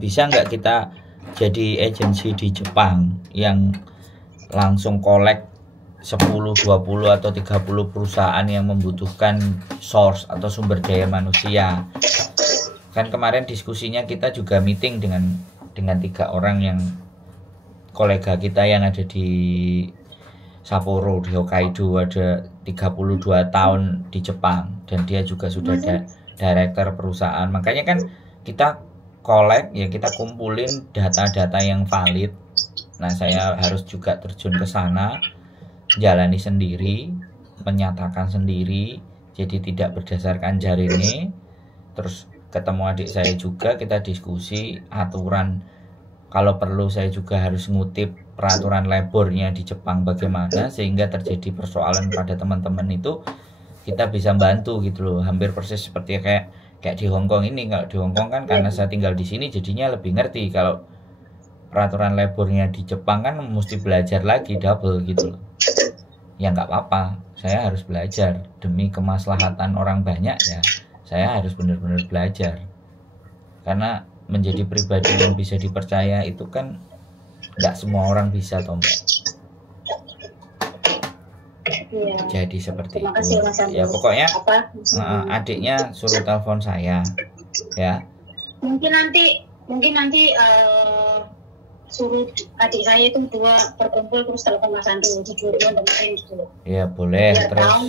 bisa nggak kita jadi agensi di Jepang yang langsung kolek 10, 20 atau 30 perusahaan yang membutuhkan source atau sumber daya manusia. Kan kemarin diskusinya kita juga meeting dengan 3 orang yang kolega kita yang ada di Sapporo, di Hokkaido, ada 32 tahun di Jepang dan dia juga sudah director perusahaan. Makanya kan kita kolek ya, kita kumpulin data-data yang valid. Nah saya harus juga terjun ke sana, jalani sendiri, menyatakan sendiri, jadi tidak berdasarkan jarine. Terus ketemu adik saya juga, kita diskusi aturan. Kalau perlu saya juga harus ngutip peraturan labornya di Jepang bagaimana, sehingga terjadi persoalan pada teman-teman itu kita bisa bantu gitu loh. Hampir persis seperti kayak Kayak di Hong Kong ini, kalau di Hong Kong kan karena saya tinggal di sini jadinya lebih ngerti. Kalau peraturan labornya di Jepang kan mesti belajar lagi double gitu loh. Ya nggak apa-apa, saya harus belajar demi kemaslahatan orang banyak ya. Saya harus benar-benar belajar. Karena menjadi pribadi yang bisa dipercaya itu kan nggak semua orang bisa toh Mbak. Iya. Jadi seperti Terima itu. kasih, Mas Andri. Ya pokoknya Apa? adiknya suruh telepon saya ya. Mungkin nanti suruh adik saya itu dua berkumpul terus telepon Mas Andri jujur dengerin gitu loh. Ya boleh. Biar Terus tahu,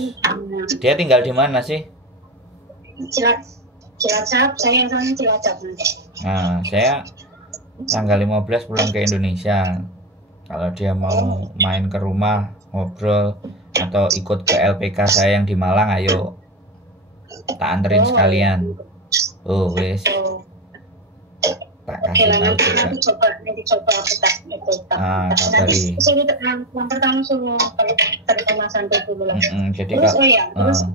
dia tinggal di mana sih? Cilacap, saya yang sana Cilacap. Nah, saya tanggal 15 pulang ke Indonesia. Kalau dia mau main ke rumah, ngobrol, atau ikut ke LPK saya yang di Malang, ayo. Tak anterin sekalian. Oh, wes. Tak Oke kasih lah, tahu nanti juga. coba aku tak. Kabari. Nanti suruh yang pertama suruh telepon Mas Andri dulu lah. Jadi Terus kalau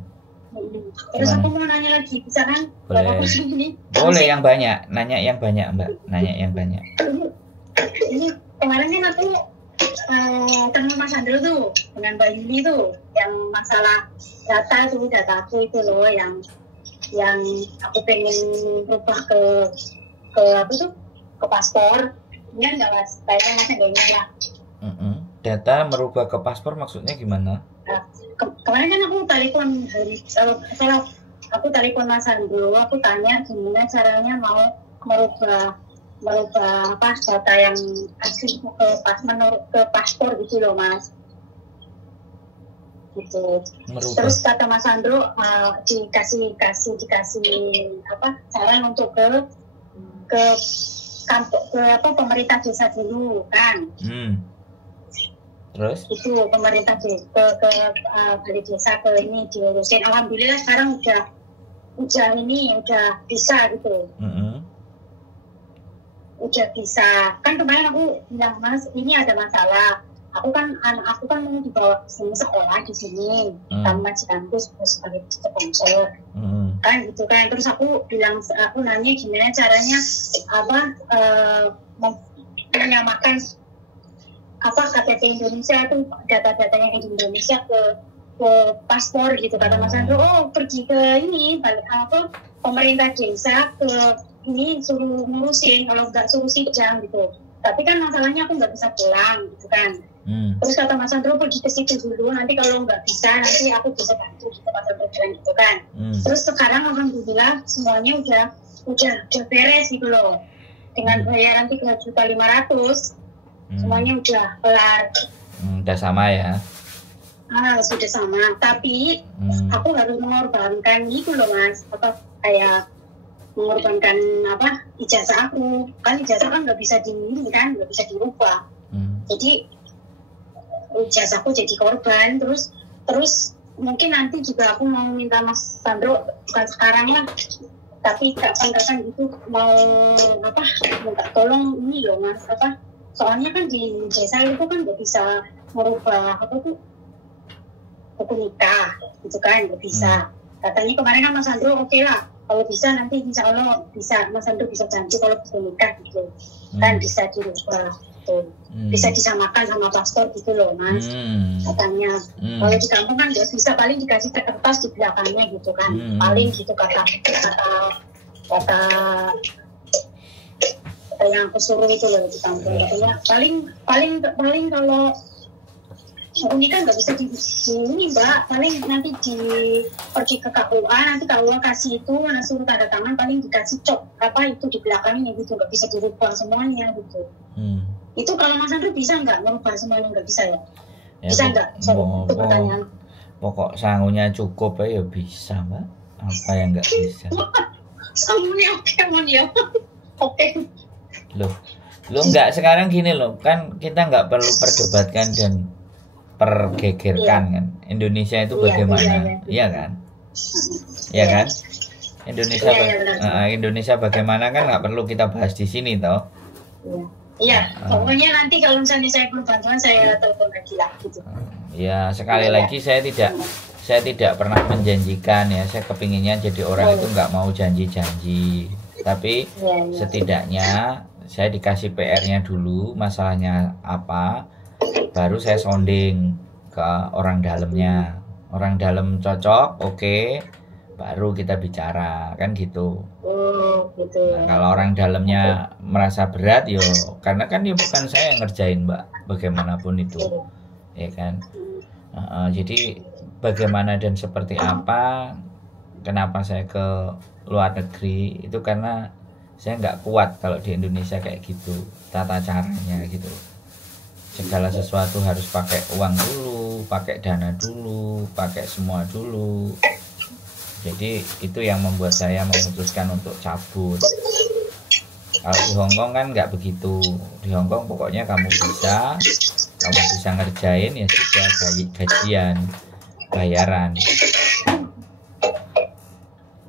terus aku mau nanya lagi, bisa kan? Boleh. Aku segini. boleh yang banyak, nanya yang banyak Mbak, nanya yang banyak. Ini kemarin kan aku ketemu Mas Andri tuh dengan Mbak Yuli tuh yang masalah data aku itu loh yang aku pengen rubah ke apa tuh ke paspor. Ini nggak Mas? Kayaknya Mas nggak ingat ya. Data merubah ke paspor maksudnya gimana? Nah, kemarin kan aku telepon aku telepon Mas Andro, aku tanya gimana caranya mau merubah apa data yang asli ke paspor gitu loh Mas. Gitu. Merubah. Terus kata Mas Andro dikasih apa saran untuk ke kantor ke apa pemerintah desa dulu kan. Terus? Itu pemerintah ke balai desa ke ini diurusin. Alhamdulillah sekarang udah bisa gitu. Udah bisa. Kan kemarin aku bilang Mas ini ada masalah. Anak aku kan mau dibawa ke sini sekolah di sini. Sama majikanku sebagai sponsor. Kan gitu kan. Terus aku nanya gimana caranya menyamakan KTP Indonesia itu data-datanya di Indonesia ke paspor gitu kata Mas Andro. Pergi ke ini pemerintah desa ke ini suruh ngurusin, kalau nggak suruh sidang gitu. Tapi kan masalahnya aku nggak bisa pulang gitu kan. Terus kata Mas Andro pergi ke situ dulu, nanti kalau nggak bisa nanti aku bisa bantu gitu Mas Andro bilang gitu kan. Terus sekarang alhamdulillah semuanya udah beres gitu loh, dengan bayaran 3.500.000 semuanya udah kelar. Udah sama ya? Sudah sama. Tapi aku harus mengorbankan gitu loh Mas. Kayak mengorbankan ijazah aku. Kan ijazah kan nggak bisa nggak bisa dirubah. Jadi ijazahku jadi korban. Terus mungkin nanti juga aku mau minta Mas Sandro, bukan sekarang lah, tapi kapan-kapan gitu mau minta tolong ini loh Mas soalnya kan di desa itu kan nggak bisa merubah buku nikah gitu kan, nggak bisa. Katanya kemarin kan Mas Andro oke lah, kalau bisa nanti insya Allah bisa Mas Andro bisa bantu kalau buku nikah gitu kan bisa dirubah gitu. Bisa disamakan sama paspor gitu loh Mas. Katanya kalau di kampung kan nggak bisa, paling dikasih kertas di belakangnya gitu kan, paling gitu kata yang aku suruh itu loh di kampung. Katanya paling kalau ini kan nggak bisa di ini Mbak, paling nanti pergi ke KUA, nanti KUA kasih itu suruh tanda tangan, paling dikasih cok itu di belakangnya gitu, nggak bisa dirubah semuanya gitu. Itu kalau Mas Andri bisa nggak merubah semuanya? Nggak bisa ya? Bisa nggak? Itu pertanyaan. Pokok sangunya cukup ya bisa Mbak, apa yang nggak bisa? Sangunya oke. Loh nggak, sekarang gini loh, kan kita nggak perlu perdebatkan dan pergegerkan kan. Indonesia itu bagaimana, iya kan? Iya kan? Indonesia bagaimana kan nggak perlu kita bahas di sini toh. Iya, pokoknya nanti kalau misalnya saya perlu bantuan saya telepon lagi lah gitu. Ya sekali lagi saya saya tidak pernah menjanjikan ya, saya kepinginnya jadi orang itu nggak mau janji-janji, tapi setidaknya saya dikasih PR-nya dulu, masalahnya apa, baru saya sounding ke orang dalamnya, orang dalam cocok, oke, baru kita bicara, kan gitu. Gitu Nah, kalau orang dalamnya merasa berat, yo, karena kan dia bukan saya yang ngerjain, Mbak, bagaimanapun itu, ya kan. Jadi bagaimana dan seperti apa, kenapa saya ke luar negeri itu karena saya nggak kuat kalau di Indonesia kayak gitu tata caranya gitu. Segala sesuatu harus pakai uang dulu, pakai dana dulu, pakai semua dulu. Jadi itu yang membuat saya memutuskan untuk cabut. Kalau di Hongkong kan nggak begitu. Di Hongkong pokoknya kamu bisa ngerjain ya sudah, gajian, bayaran.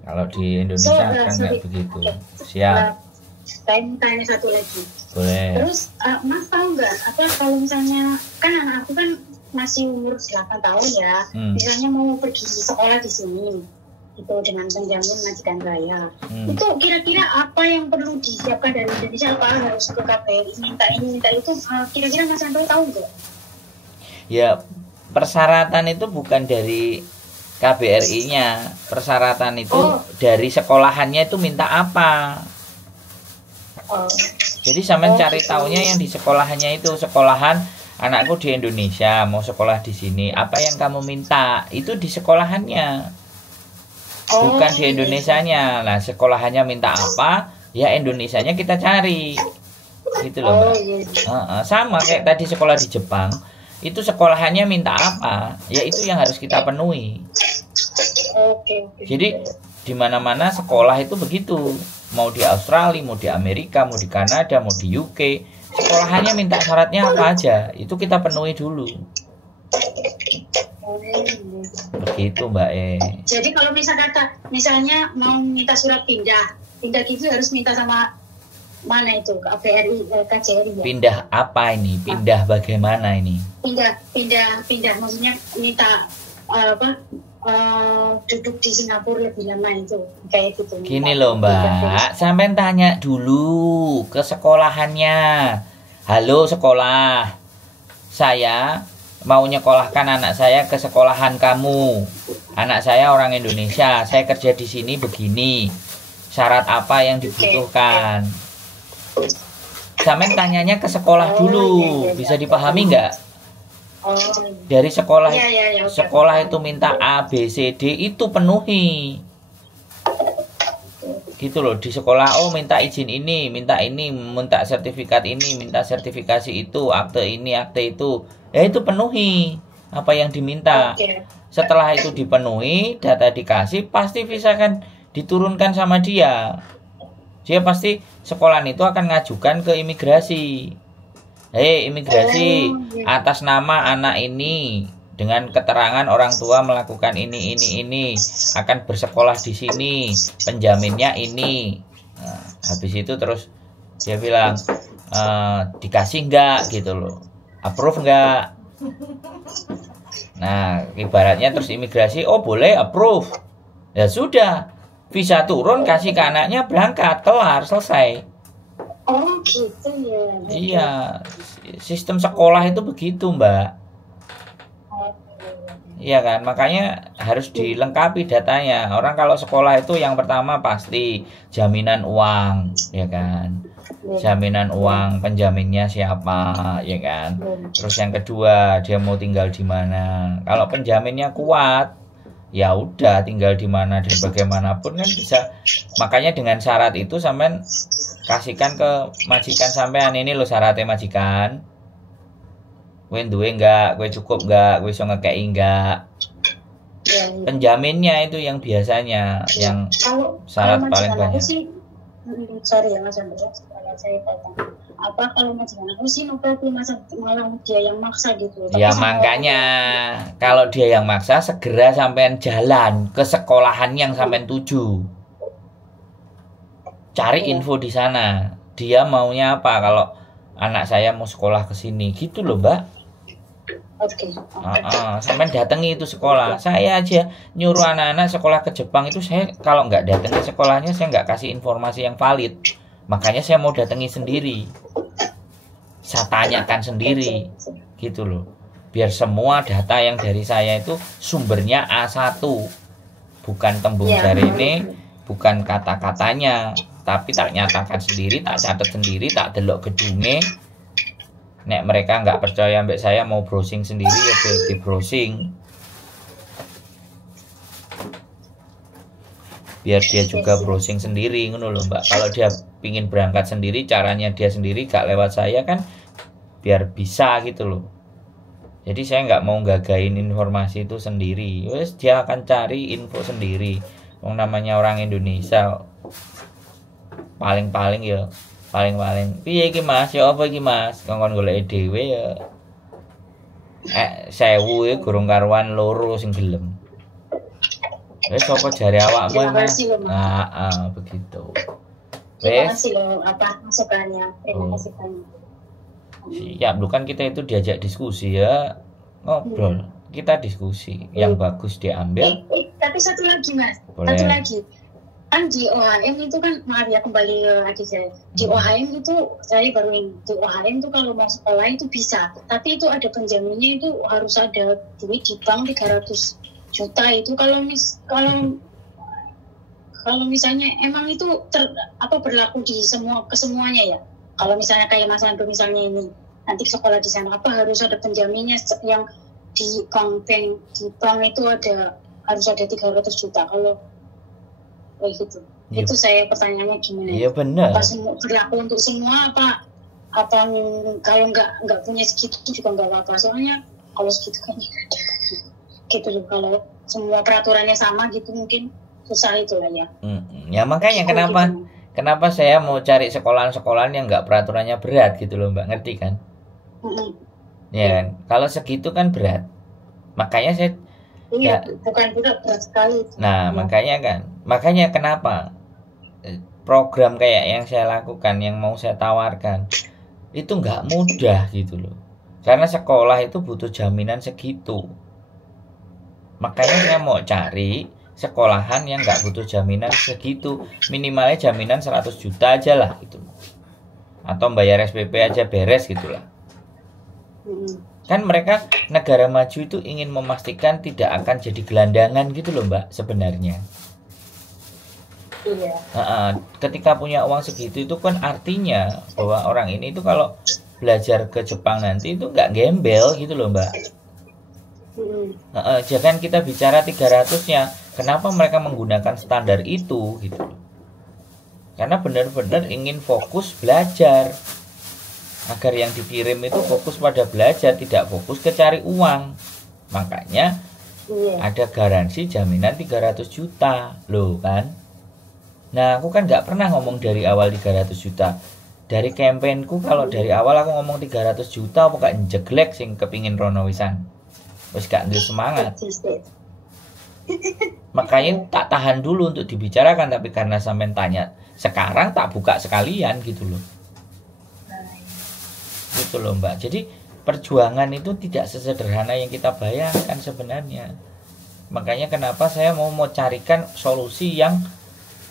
Kalau di Indonesia kan nggak begitu. Siap. Saya mau tanya satu lagi. Boleh. Terus Mas tahu nggak apa kalau misalnya kan anak aku kan masih umur 8 tahun ya, misalnya mau pergi sekolah di sini itu dengan penjamin majikan saya. Itu kira-kira apa yang perlu disiapkan dari Indonesia, apa harus ke KBRI minta ini minta itu, kira-kira Mas Andro tahu nggak? Ya, persyaratan itu bukan dari KBRI-nya, persyaratan itu dari sekolahannya itu minta apa. Jadi sampean cari taunya yang di sekolahannya itu, sekolahan anakku di Indonesia mau sekolah di sini, apa yang kamu minta itu di sekolahannya, bukan di Indonesianya. Nah, sekolahannya minta apa, ya Indonesianya kita cari, gitu loh, Mbak. Sama kayak tadi sekolah di Jepang, itu sekolahannya minta apa, ya itu yang harus kita penuhi. Jadi di mana-mana sekolah itu begitu, mau di Australia, mau di Amerika, mau di Kanada, mau di UK, sekolahannya minta syaratnya apa aja, itu kita penuhi dulu. Begitu, Mbak Jadi kalau misalnya mau minta surat pindah gitu harus minta sama mana itu, KBRI, KJRI ya? Pindah apa ini? Pindah bagaimana ini? Pindah maksudnya minta duduk di Singapura lebih lama itu, kayak gitu. Gini loh, Mbak, sampai tanya dulu ke sekolahannya. Halo sekolah, saya mau nyekolahkan anak saya ke sekolahan kamu. Anak saya orang Indonesia, saya kerja di sini begini. Syarat apa yang dibutuhkan? Sampai tanyanya ke sekolah dulu, bisa dipahami nggak? Dari sekolah, sekolah itu minta A, B, C, D, itu penuhi. Gitu loh, di sekolah, oh minta izin ini, minta sertifikat ini, minta sertifikasi itu, akte ini, akte itu. Ya itu penuhi apa yang diminta. Setelah itu dipenuhi, data dikasih, pasti visa kan diturunkan sama dia. Dia pasti sekolah itu akan ngajukan ke imigrasi. Hei imigrasi, atas nama anak ini dengan keterangan orang tua melakukan ini akan bersekolah di sini, penjaminnya ini. Nah, habis itu terus dia bilang dikasih nggak gitu loh, approve nggak. Nah ibaratnya terus imigrasi, oh boleh approve, ya sudah, visa turun, kasih ke anaknya, berangkat, kelar, selesai. Oh gitu ya. Iya, sistem sekolah itu begitu, Mbak. Iya kan, makanya harus dilengkapi datanya. Orang kalau sekolah itu yang pertama pasti jaminan uang, ya kan. Jaminan uang, penjaminnya siapa, ya kan. Terus yang kedua, dia mau tinggal di mana. Kalau penjaminnya kuat, ya udah tinggal di mana dan bagaimanapun kan bisa. Makanya dengan syarat itu sampean kasihkan ke majikan sampean, ini lo syaratnya majikan. Kowe duwe enggak, kowe cukup enggak, kowe iso ngekeki enggak. Penjaminnya itu yang biasanya yang syarat paling banyak. Sorry ya Mas Andro, saya potong. Apa kalau majikan aku sih no problem, malah dia yang maksa gitu. Ya makanya kalau dia yang maksa, segera sampean jalan ke sekolahan yang sampean tuju. Cari info di sana. Dia maunya apa, kalau anak saya mau sekolah ke sini, gitu loh, Mbak. Oke. Sampai datangi itu sekolah. Saya aja nyuruh anak-anak sekolah ke Jepang itu, saya kalau nggak datangi sekolahnya saya nggak kasih informasi yang valid. Makanya saya mau datangi sendiri, saya tanyakan sendiri gitu loh, biar semua data yang dari saya itu sumbernya A1, bukan tembung jari ini, bukan kata-katanya, tapi tak nyatakan sendiri, tak catat sendiri, tak delok gedunge. Nek mereka nggak percaya mbak saya mau browsing sendiri ya di browsing, biar dia juga browsing sendiri ngono loh mbak. Kalau dia pingin berangkat sendiri, caranya dia sendiri gak lewat saya kan, biar bisa gitu loh. Jadi saya nggak mau gagain informasi itu sendiri, wes dia akan cari info sendiri. Wong namanya orang Indonesia, paling-paling ya paling-paling piye iki Mas, ya apa iki Mas, kongkon golek dhewe ya 1000 ya gurung karuan loro sing gelem. Wes apa jare awakmu Mas? Begitu. Terima kasih loh masukannya. Terima kasih banyak. Siap, bukan kita itu diajak diskusi ya, ngobrol, kita diskusi yang bagus diambil. Tapi satu lagi Mas, boleh. Satu lagi kan di OHM itu kan, maaf ya kembali ke adik saya, di OHM itu saya baru ini, di OHM itu kalau mau sekolah itu bisa, tapi itu ada penjaminnya, itu harus ada duit di bank 300 juta itu kalau misalnya emang itu berlaku di kesemuanya ya. Kalau misalnya kayak Mas Anto misalnya ini nanti sekolah di sana, harus ada penjaminnya yang di bank itu harus ada 300 juta kalau kayak gitu. Ya. Itu saya pertanyaannya gimana? Iya benar. Apa berlaku untuk semua kalau nggak punya segitu juga nggak apa-apa, soalnya kalau segitu kan gitu loh, kalau semua peraturannya sama gitu mungkin susah itu lah ya. Ya makanya kenapa saya mau cari sekolahan-sekolahan yang nggak peraturannya berat gitu loh Mbak, ngerti kan? Ya kan, kalau segitu kan berat, makanya saya bukan berat sekali. Nah makanya kenapa program kayak yang saya lakukan, yang mau saya tawarkan itu nggak mudah gitu loh, karena sekolah itu butuh jaminan segitu. Makanya saya mau cari sekolahan yang nggak butuh jaminan segitu, minimalnya jaminan 100 juta aja lah gitu, atau bayar SPP aja beres gitulah. Kan mereka negara maju itu ingin memastikan tidak akan jadi gelandangan gitu loh Mbak sebenarnya. Iya. Ketika punya uang segitu itu kan artinya bahwa orang ini itu kalau belajar ke Jepang nanti itu nggak gembel gitu loh Mbak. Jangan kita bicara 300-nya, kenapa mereka menggunakan standar itu gitu loh. Karena benar-benar ingin fokus belajar, agar yang dikirim itu fokus pada belajar, tidak fokus ke cari uang. Makanya ada garansi jaminan 300 juta loh kan. Nah aku kan gak pernah ngomong dari awal 300 juta. Dari kampanyku kalau dari awal aku ngomong 300 juta apa gak njeglek sing kepingin rono wisan, wis gak ndek semangat. Makanya tak tahan dulu untuk dibicarakan, tapi karena sampean tanya sekarang tak buka sekalian gitu loh. Gitu loh Mbak. Jadi perjuangan itu tidak sesederhana yang kita bayangkan sebenarnya. Makanya kenapa saya mau carikan solusi yang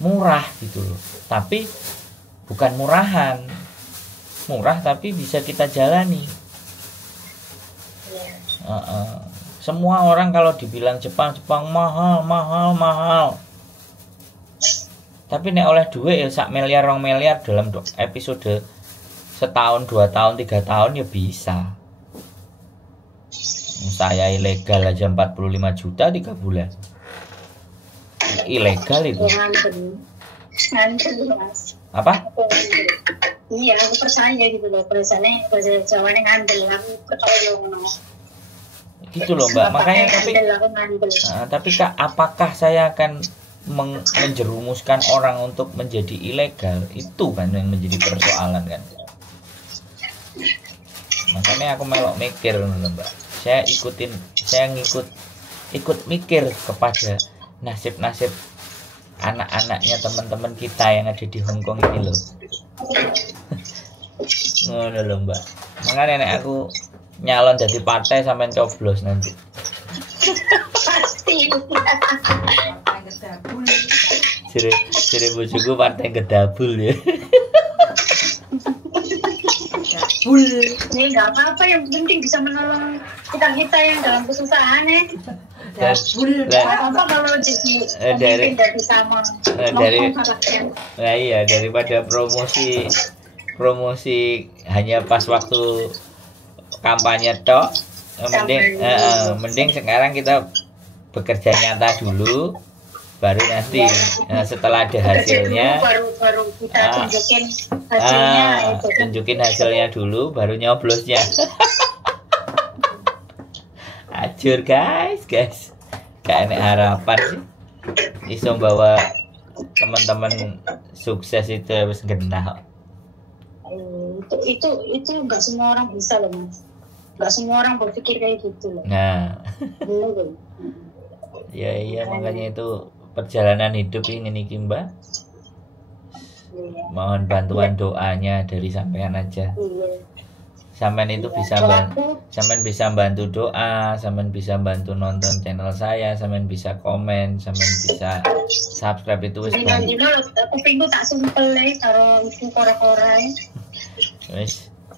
murah gitu loh. Tapi bukan murahan, murah tapi bisa kita jalani. Semua orang kalau dibilang Jepang mahal. Tapi nek oleh duit ya sak miliar 2 miliar dalam episode setahun, 2 tahun, 3 tahun ya bisa. Saya ilegal aja 45 juta 3 bulan. Ilegal itu. Apa? Iya, aku percaya gitu loh. Bahasanya bahasa Jawa ngandel, aku percaya ngono. Gitu loh Mbak. Makanya tapi apakah saya akan menjerumuskan orang untuk menjadi ilegal? Itu kan yang menjadi persoalan kan. Makanya aku melok mikir loh Mbak. Saya ikut mikir kepada nasib-nasib anak-anaknya teman-teman kita yang ada di Hongkong ini loh. Ngono loh Mbak. Makanya nek aku nyalon jadi partai sampean coblos nanti. Pasti. Jadi bojoku partai gedabul ya. Ya nggak apa-apa, yang penting bisa menolong kita yang dalam kesusahan ya. Nggak apa-apa kalau jadi pemimpin dari sama nah iya, daripada promosi hanya pas waktu kampanye tok, mending sekarang kita bekerja nyata dulu, baru nanti setelah ada hasilnya baru kita tunjukin hasilnya dulu, baru nyoblosnya. Ajur guys gak enak harapan sih iso bawa teman-teman sukses itu harus genah. Itu nggak semua orang bisa loh Mas, nggak semua orang berpikir kayak gitu loh. Nah iya makanya itu perjalanan hidup ini nih Mbak. Mohon bantuan doanya dari sampean aja. Sampean itu sampean bisa bantu doa, sampean bisa bantu nonton channel saya, sampean bisa komen, sampean bisa subscribe, itu wis banget. Kupingku tak sumpel karo iku kora-kora.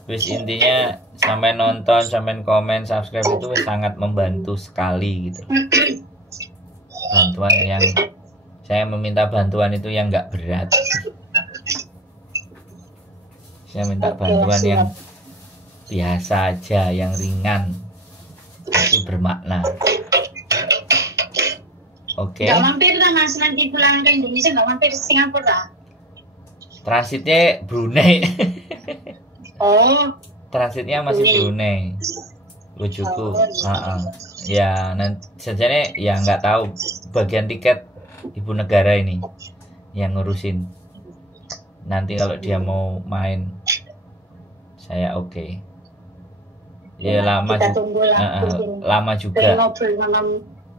Wis intinya sampean nonton, sampean komen, subscribe itu wis sangat membantu sekali gitu. Bantuan yang saya meminta bantuan itu yang enggak berat. Saya minta bantuan yang biasa aja, yang ringan tapi bermakna. Oke. Nggak mampir lah Mas, nanti pulang ke Indonesia nggak mampir Singapura? Transitnya Brunei. Oh. Transitnya masih Brunei. Bojoku. Ya, nanti sajane ya nggak tahu bagian tiket ibu negara ini yang ngurusin. Nanti kalau dia mau main saya oke. Ya lama juga.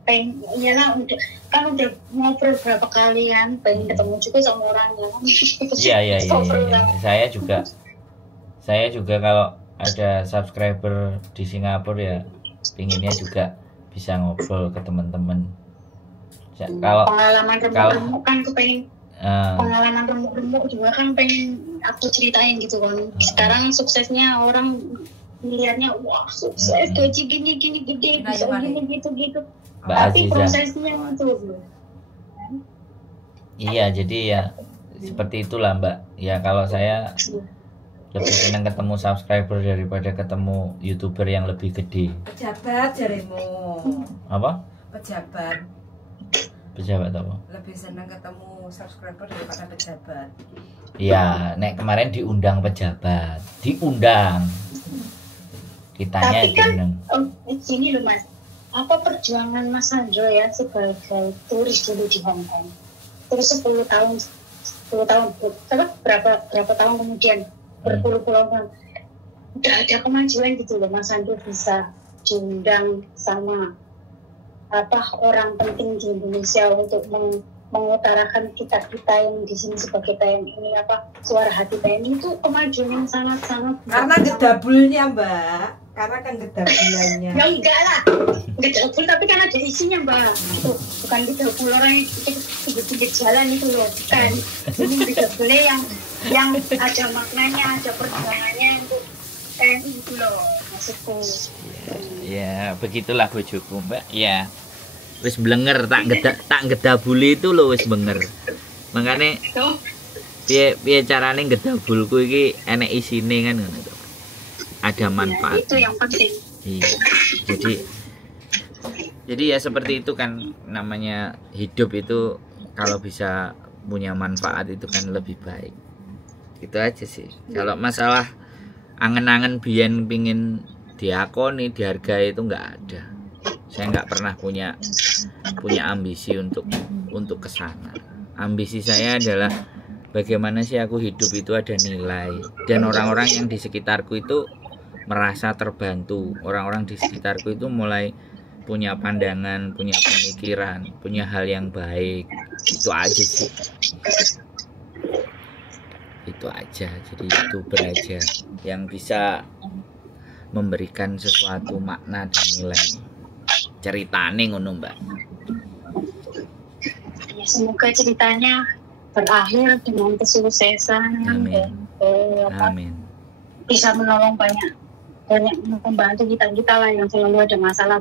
Iyalah udah ngobrol berapa kali kan, pengen ketemu juga sama orangnya. Iya. Saya juga kalau ada subscriber di Singapura ya pinginnya juga bisa ngobrol ke teman-teman. Kalau pengalaman remuk kan kepengen pengalaman remuk juga kan pengen aku ceritain gitu kan. Sekarang suksesnya orang melihatnya wah sukses, gaji gini gede, bisa gini gitu. Tapi prosesnya tuh. Iya, jadi ya seperti itulah Mbak. Ya kalau saya lebih senang ketemu subscriber daripada ketemu YouTuber yang lebih gede. Pejabat jarimu. Apa? Pejabat apa? Lebih senang ketemu subscriber daripada pejabat. Iya, nek kemarin diundang pejabat, ditanya tapi kan gini loh Mas, apa perjuangan Mas Sandro ya sebagai turis dulu di Hong Kong, terus 10 tahun berapa tahun kemudian berpuluh-puluh tahun udah ada kemajuan gitu loh, Mas Sandro bisa diundang sama orang penting di Indonesia untuk mengutarakan kita yang di sini sebagai TNI, suara hati TNI, itu kemajuan yang sangat-sangat karena gedabulnya Mbak, karena kan gedabulannya ya enggak lah, gedabul tapi kan ada isinya Mbak. Tuh, bukan gedabul orang pinggir jalan itu loh, bukan. Ini gedabulnya yang ada maknanya, ada perjuangannya untuk TNI itu loh maksudku. Ya begitulah bojoku Mbak. Ya wis blenger tak gedabuli itu loh, wis benger. Makanya piye carane gedabulku iki enek isine kan ngono to. Ada manfaat. Itu yang penting. Iya. Jadi ya seperti itu kan namanya hidup itu, kalau bisa punya manfaat itu kan lebih baik. Gitu aja sih. Kalau masalah angen-angen biyen pingin diakoni, dihargai itu nggak ada. Saya nggak pernah punya ambisi untuk kesana. Ambisi saya adalah bagaimana sih aku hidup itu ada nilai, dan orang-orang yang di sekitarku itu merasa terbantu. Orang-orang di sekitarku itu mulai punya pandangan, punya pemikiran, punya hal yang baik. Itu aja sih. Itu aja. Jadi YouTuber aja yang bisa memberikan sesuatu makna dan nilai. Ceritane ngono, Mbak. Ya, semoga ceritanya berakhir dengan kesuksesan. Amin. Amin. Bisa menolong banyak membantu kita lah yang selalu ada masalah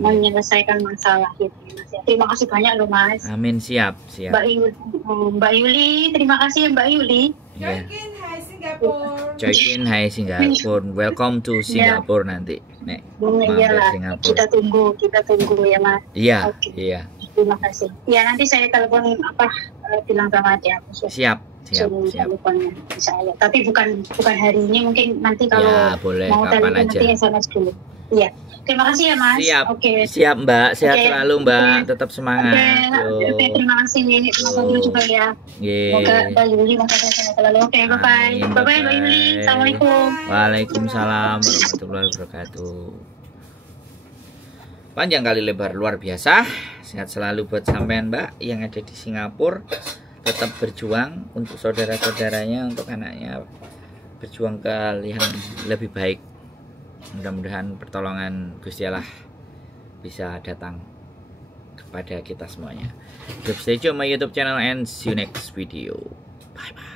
menyelesaikan masalah gitu. Mas. Terima kasih banyak loh Mas. Amin, siap. Mbak Yuli, terima kasih Mbak Yuli. Yeah. Hai Singapura. Joykin, hai Singapura. Welcome to Singapura nanti. Nek. Iyalah, kita tunggu ya Mas. Iya, okay. Iya. Terima kasih. Ya nanti saya telepon bilang sama dia. Siap. Teleponnya saya. Tapi bukan hari ini, mungkin nanti kalau ya, boleh, mau telepon aja. Nanti SMS dulu. Iya. Terima kasih ya Mas. Siap. Oke. Siap Mbak. Sehat selalu Mbak. Tetap semangat. Oke, terima kasih. Terima kasih juga ya. Semoga Mbak Yuli sehat selalu. Oke, bye-bye. Bye-bye Mbak Yuli. Assalamualaikum. Waalaikumsalam warahmatullahi wabarakatuh. Panjang kali lebar luar biasa. Sehat selalu buat sampean Mbak yang ada di Singapura. Tetap berjuang untuk saudara-saudaranya, untuk anaknya, berjuang ke yang lebih baik. Mudah-mudahan pertolongan Gusti Allah bisa datang kepada kita semuanya. Stay tune my YouTube channel and see you next video. Bye bye.